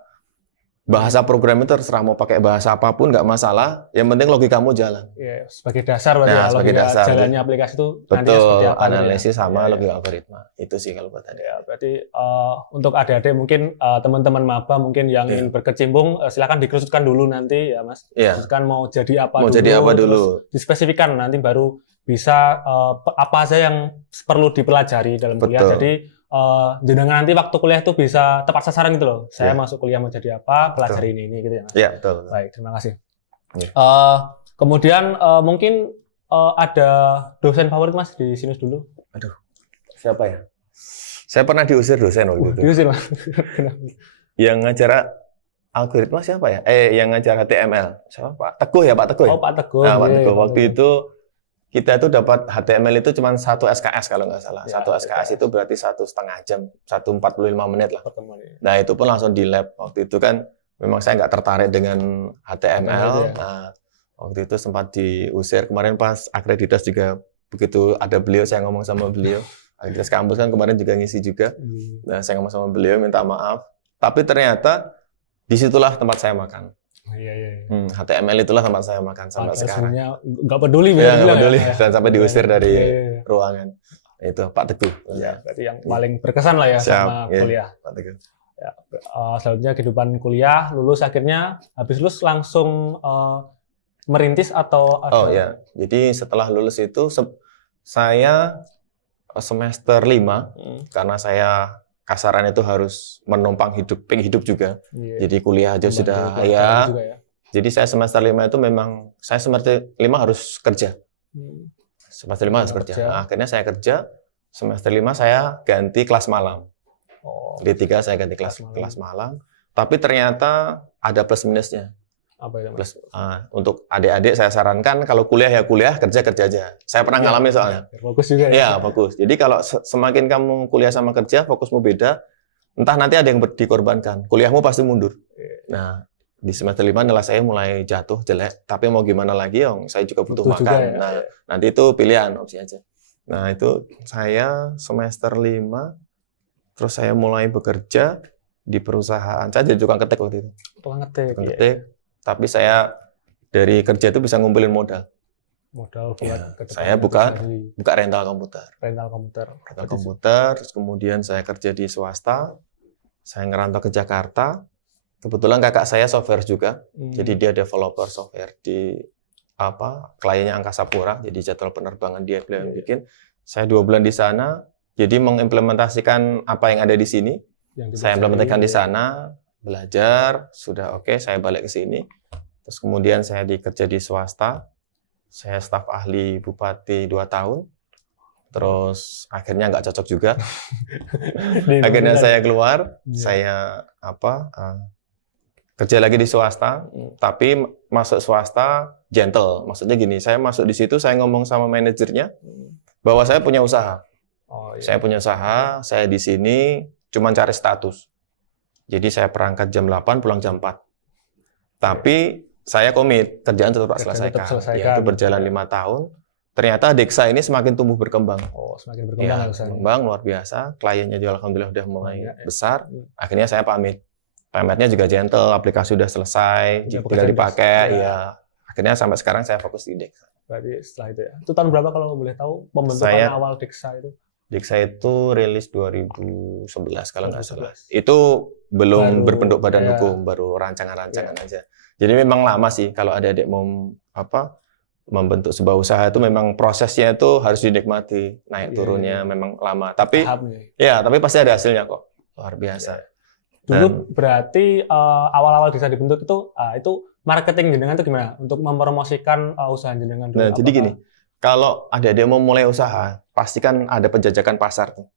Bahasa program itu terserah mau pakai bahasa apapun nggak masalah. Yang penting logikamu jalan. Iya, sebagai dasar berarti Nah, ya, sebagai dasar. jalannya aplikasi itu nantinya Betul, seperti apa analisis sama Iya. logika algoritma. Itu sih kalau buat adik. Ya, berarti untuk adik-adik mungkin teman-teman maba mungkin yang ingin berkecimpung silakan dikerucutkan dulu nanti ya Mas. Iya. Kerucutkan mau jadi apa Mau dulu. jadi apa dulu. Terus dispesifikan nanti baru bisa apa aja yang perlu dipelajari dalam kuliah. Betul. Jadi jenengan nanti waktu kuliah itu bisa tepat sasaran gitu loh. Saya Iya. masuk kuliah mau jadi apa, pelajari ini gitu ya Mas. Iya, betul. Baik, terima kasih. Iya. Kemudian mungkin ada dosen favorit Mas di Sinus dulu. Aduh, siapa ya? Saya pernah diusir dosen waktu itu. Diusir Mas. Yang ngajar algoritma siapa ya? Yang ngajar HTML. Siapa Pak? Teguh ya, Pak Teguh ya? Oh, Pak Teguh. Nah, Pak Iya, Teguh. Pak Waktu Teguh. itu kita itu dapat HTML itu cuma 1 SKS kalau nggak salah. Ya, 1 SKS itu berarti 1,5 jam, 1:45 menit lah. Pertemuan ini. Nah, itu pun langsung di lab. Waktu itu kan memang saya nggak tertarik dengan HTML. Ya. Nah, waktu itu sempat diusir. Kemarin pas akreditas juga begitu ada beliau, saya ngomong sama beliau. Akreditas kampus kan kemarin juga ngisi juga. Nah, saya ngomong sama beliau, minta maaf. Tapi ternyata disitulah tempat saya makan. Iya. HTML itulah tempat saya makan sampai sekarang. Sebenarnya nggak peduli Ya, nggak bilang peduli. ya. Dan sampai diusir dari Iya. ruangan. Itu Pak Teguh. Ya, berarti yang paling berkesan lah ya Siap, sama iya. kuliah. Pak Teguh. Ya, selanjutnya kehidupan kuliah, lulus akhirnya habis lulus langsung merintis atau ada? Oh ya, jadi setelah lulus itu saya semester 5 karena saya kasaran itu harus menumpang pengen hidup juga. Iya. Jadi kuliah aja Membantu sudah keluarga juga ya. Jadi saya semester 5 itu memang saya semester 5 harus kerja. Semester 5 harus kerja. Nah, akhirnya saya kerja semester 5 saya ganti kelas malam. Oh, D3 saya ganti kelas malam. Tapi ternyata ada plus minusnya. apa itu Mas? Untuk adik-adik saya sarankan kalau kuliah ya kuliah, kerja aja. Saya pernah ngalamin soalnya. Fokus juga ya. Ya, fokus. Jadi kalau semakin kamu kuliah sama kerja, fokusmu beda, entah nanti ada yang dikorbankan. Kuliahmu pasti mundur. Nah, di semester 5 nilai saya mulai jatuh jelek, tapi mau gimana lagi, saya juga butuh makan. Juga, ya. Nah, nanti itu pilihan, opsi aja. Nah, itu saya semester 5, terus saya mulai bekerja di perusahaan. Saya jadi tukang ketik waktu itu. Tukang ketik. Tukang ketik. Tapi saya dari kerja itu bisa ngumpulin modal. Modal buat Ya, ke depan saya buka investasi. rental komputer. Rental komputer. Rental komputer, terus kemudian saya kerja di swasta. Saya ngerantau ke Jakarta. Kebetulan kakak saya software juga. Jadi dia developer software di kliennya Angkasa Pura. Jadi jadwal penerbangan dia yang bikin. Saya 2 bulan di sana. Jadi mengimplementasikan apa yang ada di sini. Saya implementasikan di sana. Belajar, sudah oke, saya balik ke sini. Terus kemudian saya kerja di swasta. Saya staf ahli bupati 2 tahun. Terus akhirnya nggak cocok juga. Akhirnya saya keluar. Saya kerja lagi di swasta. Tapi masuk swasta gentle. Maksudnya gini, saya masuk di situ, saya ngomong sama manajernya bahwa saya punya usaha. Saya punya usaha, saya di sini cuma cari status. Jadi saya berangkat jam 8, pulang jam 4. Tapi saya komit, kerjaan tetap selesaikan. Ya, itu berjalan 5 tahun. Ternyata Dexa ini semakin tumbuh berkembang. Semakin berkembang ya, berkembang luar biasa. Kliennya juga alhamdulillah udah mulai besar. Akhirnya saya pamit. Pamitnya juga gentle, aplikasi udah selesai, tinggal dipakai. Ya. Akhirnya sampai sekarang saya fokus di Dexa. Berarti setelah itu ya. Itu tahun berapa kalau boleh tahu pembentukan awal Dexa itu? Dexa itu rilis 2011 kalau nggak salah. Itu belum berbentuk badan hukum, baru rancangan-rancangan aja. Jadi memang lama sih kalau adik-adik mau membentuk sebuah usaha itu memang prosesnya itu harus dinikmati, naik turunnya memang lama. Tapi tapi pasti ada hasilnya kok. Luar biasa. Dulu berarti awal-awal Dexa dibentuk itu marketing jenengan itu gimana untuk mempromosikan usaha jenengan dulu? Nah, jadi gini. Kalau adik-adik mau mulai usaha, pasti kan ada penjajakan pasar tuh.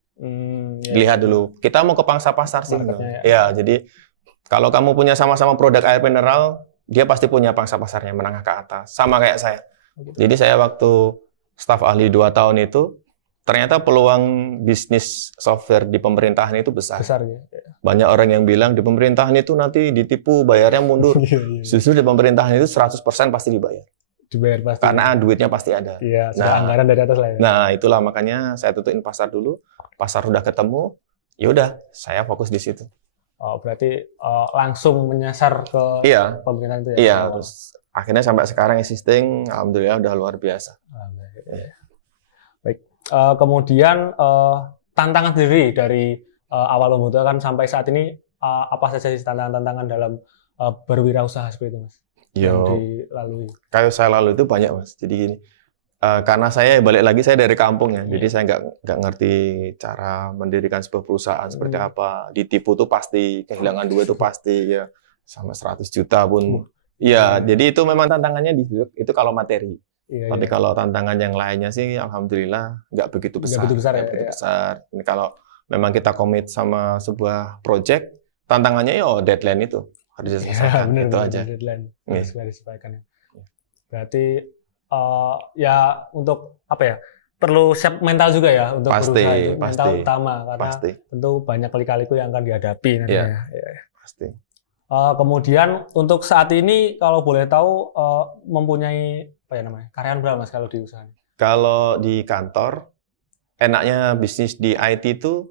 Lihat dulu, kita mau ke pangsa pasar sih. Ya, jadi kalau kamu punya sama-sama produk air mineral, dia pasti punya pangsa pasarnya menengah ke atas. Sama kayak saya. Jadi saya waktu staf ahli 2 tahun itu, ternyata peluang bisnis software di pemerintahan itu besar. Ya. Banyak orang yang bilang di pemerintahan itu nanti ditipu, bayarnya mundur. Justru di pemerintahan itu 100% pasti dibayar. Pasti. Karena duitnya pasti ada. Iya, anggaran dari atas lah ya. Nah, itulah makanya saya tutuin pasar dulu. Pasar udah ketemu, ya udah, saya fokus di situ. Berarti langsung menyasar ke pemerintahan itu ya? Iya, terus akhirnya sampai sekarang existing, alhamdulillah udah luar biasa. Baik. Kemudian tantangan sendiri dari awal membutuhkan sampai saat ini, apa saja sih tantangan-tantangan dalam berwirausaha seperti itu, Mas? Yang dilalui. Kayak saya lalui itu banyak, Mas. Jadi gini, karena saya balik lagi saya dari kampung ya, jadi saya nggak ngerti cara mendirikan sebuah perusahaan seperti apa. Ditipu tuh pasti, kehilangan duit itu pasti ya, sama 100 juta pun. Iya, jadi itu memang tantangannya itu kalau materi. Tapi kalau tantangan yang lainnya sih, alhamdulillah nggak begitu besar. Nggak begitu besar ya. Besar. Ini kalau memang kita komit sama sebuah project, tantangannya deadline itu. Harus diselesaikan, itu aja. Deadline harus disesuaikan ya. Berarti ya untuk apa ya, perlu siap mental juga ya untuk berusaha itu, mental utama karena tentu banyak lika-liku yang akan dihadapi nantinya. Pasti. Kemudian untuk saat ini kalau boleh tahu mempunyai karyawan berapa, Mas, kalau di usaha? Kalau di kantor enaknya bisnis di IT itu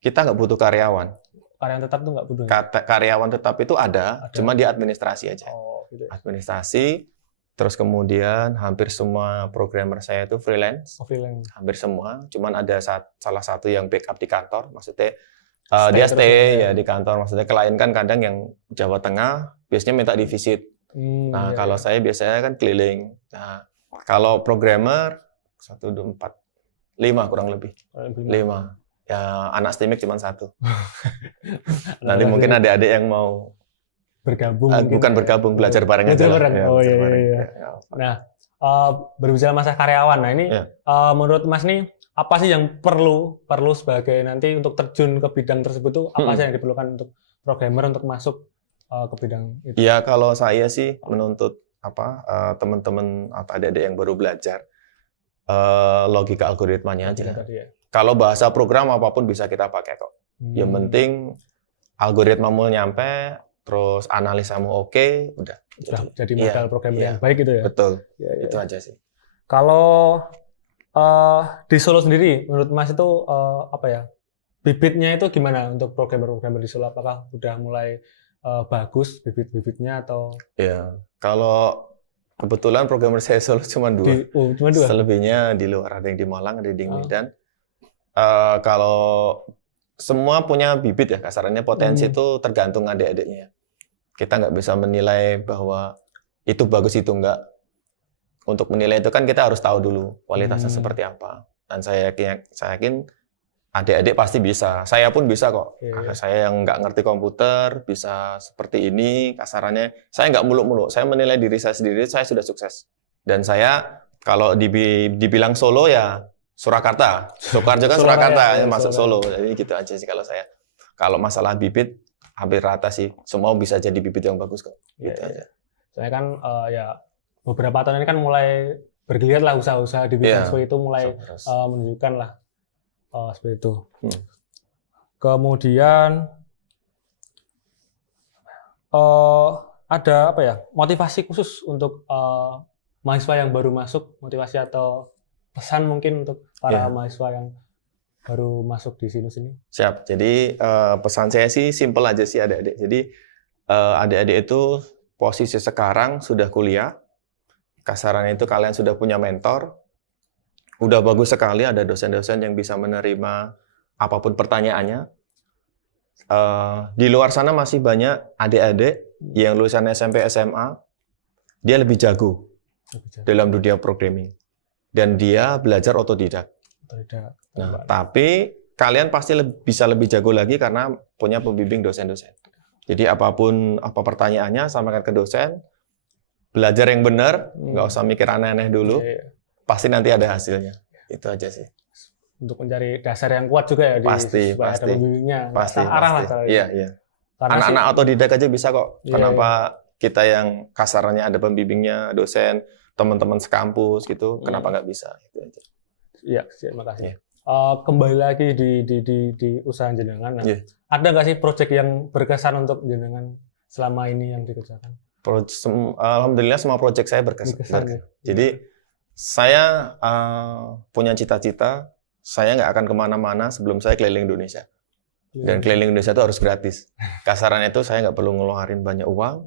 kita nggak butuh karyawan. Karyawan tetap itu nggak butuh? Karyawan tetap itu ada, cuma di administrasi aja. Gitu. Administrasi, terus kemudian hampir semua programmer saya itu freelance. Hampir semua, cuman ada salah satu yang backup di kantor, maksudnya dia stay ya di kantor. Maksudnya klien kan kadang yang Jawa Tengah, biasanya minta di visit. Kalau saya biasanya kan keliling. Nah, kalau programmer 1, 2, 4, 5 kurang lebih. 5. Ya, anak STIMIK cuma 1. Nanti mungkin adik-adik yang mau bergabung. Bukan bergabung, belajar bareng aja. Iya. Nah, berbicara masalah karyawan. Nah, ini menurut Mas nih, apa sih yang perlu sebagai nanti untuk terjun ke bidang tersebut tuh apa sih yang diperlukan untuk programmer untuk masuk ke bidang itu? Ya kalau saya sih menuntut teman-teman atau adik-adik yang baru belajar logika algoritmanya aja. Tadi ya. Kalau bahasa program apapun bisa kita pakai kok. Yang penting algoritmamu nyampe, terus analisamu oke, udah. Jadi modal programmer yang baik gitu ya. Betul. Ya, ya. Itu aja sih. Kalau di Solo sendiri, menurut Mas itu bibitnya itu gimana untuk programmer-programmer di Solo? Apakah udah mulai bagus bibit-bibitnya atau? Ya, kalau kebetulan programmer saya Solo cuma 2. Cuma 2? Selebihnya di luar, ada yang di Malang, ada yang di Medan. Kalau semua punya bibit ya, kasarannya potensi itu tergantung adik-adiknya. Kita nggak bisa menilai bahwa itu bagus, itu enggak. Untuk menilai itu kan kita harus tahu dulu kualitasnya seperti apa. Dan saya yakin adik-adik pasti bisa. Saya pun bisa kok. Saya yang nggak ngerti komputer bisa seperti ini kasarannya. Saya nggak muluk-muluk. Saya menilai diri saya sendiri. Saya sudah sukses. Dan saya kalau dibilang Solo ya Surakarta. Soekarjo kan Surakarta, masuk Solo. Jadi gitu aja sih kalau saya. Kalau masalah bibit hampir rata sih. Semua bisa jadi bibit yang bagus kok. Gitu aja. Saya kan beberapa tahun ini kan mulai bergeliat lah usaha-usaha di bidang seperti itu, mulai menunjukkan lah seperti itu. Kemudian ada motivasi khusus untuk mahasiswa yang baru masuk, motivasi atau pesan mungkin untuk para mahasiswa yang baru masuk di Sinus ini? Siap. Jadi pesan saya sih simple aja sih adik-adik. Jadi adik-adik itu posisi sekarang sudah kuliah. Kasarannya itu kalian sudah punya mentor, udah bagus sekali ada dosen-dosen yang bisa menerima apapun pertanyaannya. Di luar sana masih banyak adik-adik yang lulusan SMP, SMA, dia lebih jago dalam dunia programming. Dan dia belajar otodidak. Nah, tapi kalian pasti bisa lebih jago lagi karena punya pembimbing dosen-dosen. Jadi apa pertanyaannya, sampaikan ke dosen, belajar yang benar, nggak usah mikir aneh-aneh dulu, pasti nanti ada hasilnya. Itu aja sih. Untuk mencari dasar yang kuat juga ya, pasti. ada pembimbingnya, pasti. Arah lah. Iya. Anak-anak otodidak aja bisa kok. Kenapa kita yang kasarannya ada pembimbingnya, dosen, teman-teman sekampus gitu, kenapa nggak bisa? Itu aja. Iya, terima kasih. Kembali lagi di usaha jenengan. Ada nggak sih proyek yang berkesan untuk jenengan selama ini yang dikerjakan? Alhamdulillah semua proyek saya berkesan. Jadi saya punya cita-cita, saya nggak akan kemana-mana sebelum saya keliling Indonesia. Dan keliling Indonesia itu harus gratis. Kasarannya itu saya nggak perlu ngeluarin banyak uang,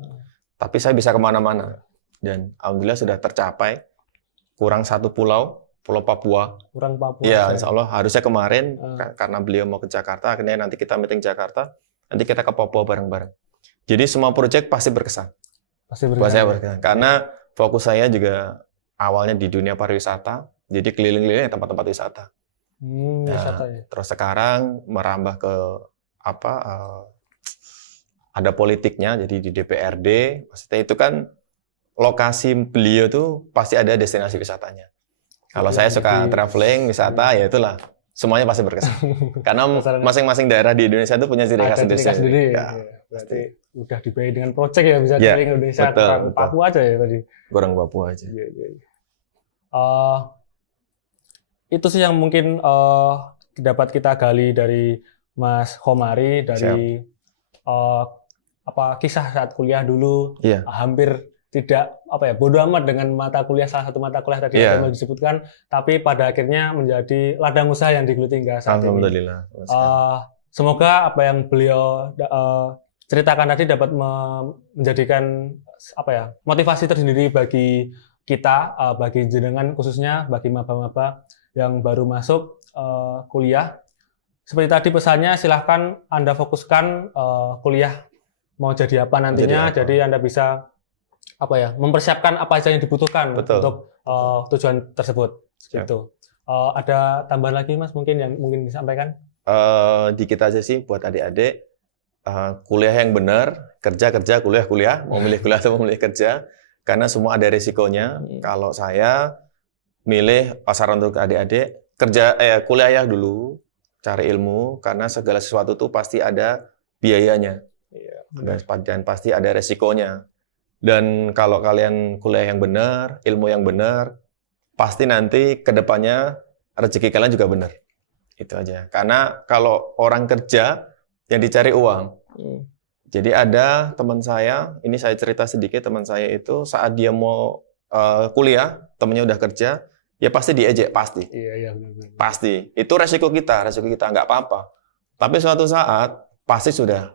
tapi saya bisa kemana-mana. Dan alhamdulillah sudah tercapai. Kurang 1 pulau Papua. Kurang Papua. Ya, insya Allah harusnya kemarin karena beliau mau ke Jakarta, akhirnya nanti kita meeting Jakarta, nanti kita ke Papua bareng-bareng. Jadi semua proyek pasti berkesan. Buat saya berkesan. Karena fokus saya juga awalnya di dunia pariwisata, jadi keliling-keliling tempat-tempat wisata. Wisata ya. Terus sekarang merambah ke ada politiknya, jadi di DPRD, maksudnya itu kan lokasi beliau tuh pasti ada destinasi wisatanya. Kalau saya suka traveling, wisata, ya itulah. Semuanya pasti berkesan. Karena masing-masing daerah di Indonesia itu punya ciri khas sendiri. Ya, berarti udah dibayar dengan proyek ya, bisa keliling Indonesia. Betul. Papua aja ya tadi. Kurang Papua aja. Itu sih yang mungkin dapat kita gali dari Mas Khomari, dari kisah saat kuliah dulu. Hampir tidak bodoh amat dengan salah satu mata kuliah tadi yang disebutkan, tapi pada akhirnya menjadi ladang usaha yang digeluti hingga saat Alhamdulillah. ini. Semoga apa yang beliau ceritakan tadi dapat menjadikan motivasi tersendiri bagi kita, bagi jenengan khususnya, bagi maba-maba yang baru masuk kuliah. Seperti tadi pesannya, silahkan Anda fokuskan kuliah mau jadi apa nantinya, jadi Anda bisa mempersiapkan apa saja yang dibutuhkan untuk tujuan tersebut. Gitu. Ada tambahan lagi Mas mungkin yang mungkin disampaikan? Dikit aja sih buat adik-adik, kuliah yang benar, kerja, kuliah, mau milih kuliah atau mau milih kerja, karena semua ada resikonya. Kalau saya milih saran untuk adik-adik, kuliah dulu, cari ilmu, karena segala sesuatu tuh pasti ada biayanya. Dan pasti ada resikonya. Dan kalau kalian kuliah yang benar, ilmu yang benar, pasti nanti ke depannya rezeki kalian juga benar. Itu aja. Karena kalau orang kerja yang dicari uang. Jadi ada teman saya, ini saya cerita sedikit, teman saya itu saat dia mau kuliah, temennya udah kerja, ya pasti diejek, pasti. Iya, benar. Pasti. Itu resiko kita nggak apa-apa. Tapi suatu saat pasti sudah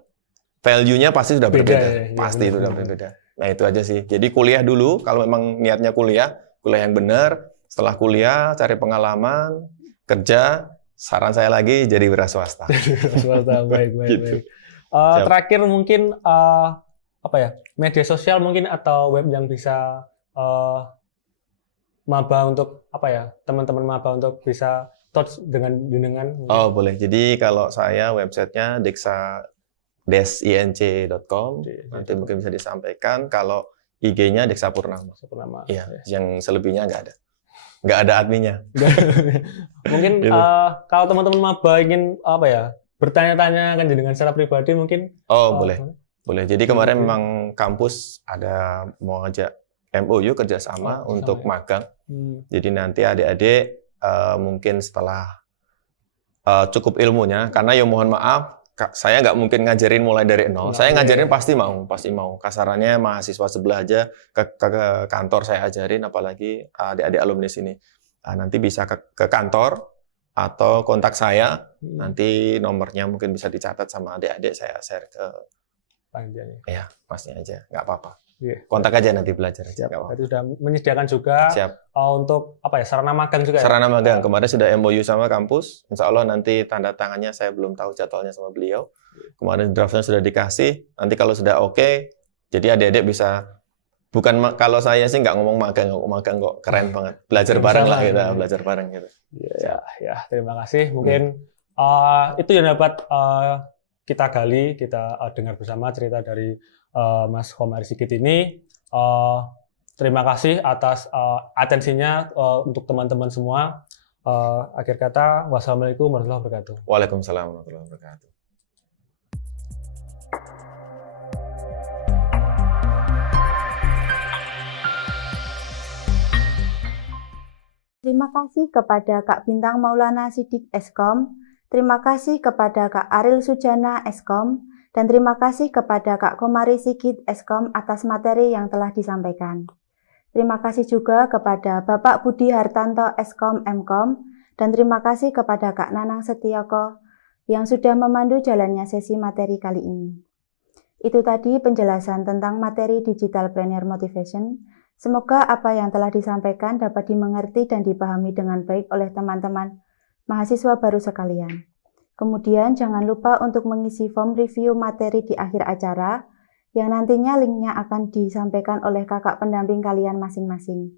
value-nya pasti sudah berbeda. Ya, pasti itu sudah berbeda. Nah, itu aja sih. Jadi kuliah dulu kalau memang niatnya kuliah yang benar. Setelah kuliah cari pengalaman, kerja, saran saya lagi jadi wira swasta. Baik. Gitu. Terakhir mungkin media sosial mungkin atau web yang bisa maba untuk teman-teman maba untuk bisa touch dengan jenengan. Oh, boleh. Jadi kalau saya websitenya deksa-inc.com, nanti mungkin bisa disampaikan. Kalau IG-nya Deksa Purnama. Iya, yang selebihnya nggak ada adminnya. Mungkin Gitu. kalau teman-teman maba ingin bertanya-tanya kan dengan secara pribadi mungkin. Boleh. Jadi kemarin memang kampus ada mau ngajak MOU kerjasama untuk magang. Jadi nanti adik-adik mungkin setelah cukup ilmunya, karena ya mohon maaf, saya nggak mungkin ngajarin mulai dari nol. Saya ngajarin pasti mau. Kasarannya mahasiswa sebelah aja ke kantor saya ajarin, apalagi adik-adik alumni sini. Nanti bisa ke kantor atau kontak saya, nanti nomornya mungkin bisa dicatat sama adik-adik, saya share ke masnya aja, nggak apa-apa. Kontak aja nanti belajar aja. Itu sudah menyediakan juga untuk sarana magang juga. Sarana magang kemarin sudah MOU sama kampus. Insya Allah nanti tanda tangannya saya belum tahu jadwalnya sama beliau. Kemarin draftnya sudah dikasih. Nanti kalau sudah oke, jadi adik-adik bisa. Bukan kalau saya sih nggak ngomong magang kok, keren banget. Belajar bareng lah kita, belajar bareng gitu. Ya, terima kasih. Mungkin itu yang dapat kita gali, kita dengar bersama cerita dari Mas Komar Sigit ini. Terima kasih atas atensinya untuk teman-teman semua. Akhir kata, wassalamualaikum warahmatullahi wabarakatuh. Waalaikumsalam warahmatullahi wabarakatuh. Terima kasih kepada Kak Bintang Maulana Sidik Eskom, terima kasih kepada Kak Aril Sujana Eskom, dan terima kasih kepada Kak Komari Sigit Eskom atas materi yang telah disampaikan. Terima kasih juga kepada Bapak Budi Hartanto Eskom Mkom, dan terima kasih kepada Kak Nanang Setioko yang sudah memandu jalannya sesi materi kali ini. Itu tadi penjelasan tentang materi Digital Planner Motivation. Semoga apa yang telah disampaikan dapat dimengerti dan dipahami dengan baik oleh teman-teman mahasiswa baru sekalian. Kemudian jangan lupa untuk mengisi form review materi di akhir acara, yang nantinya linknya akan disampaikan oleh kakak pendamping kalian masing-masing.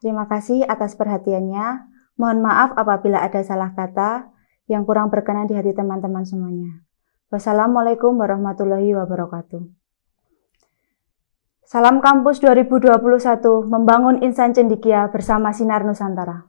Terima kasih atas perhatiannya. Mohon maaf apabila ada salah kata yang kurang berkenan di hati teman-teman semuanya. Wassalamualaikum warahmatullahi wabarakatuh. Salam Kampus 2021, membangun insan cendekia bersama Sinar Nusantara.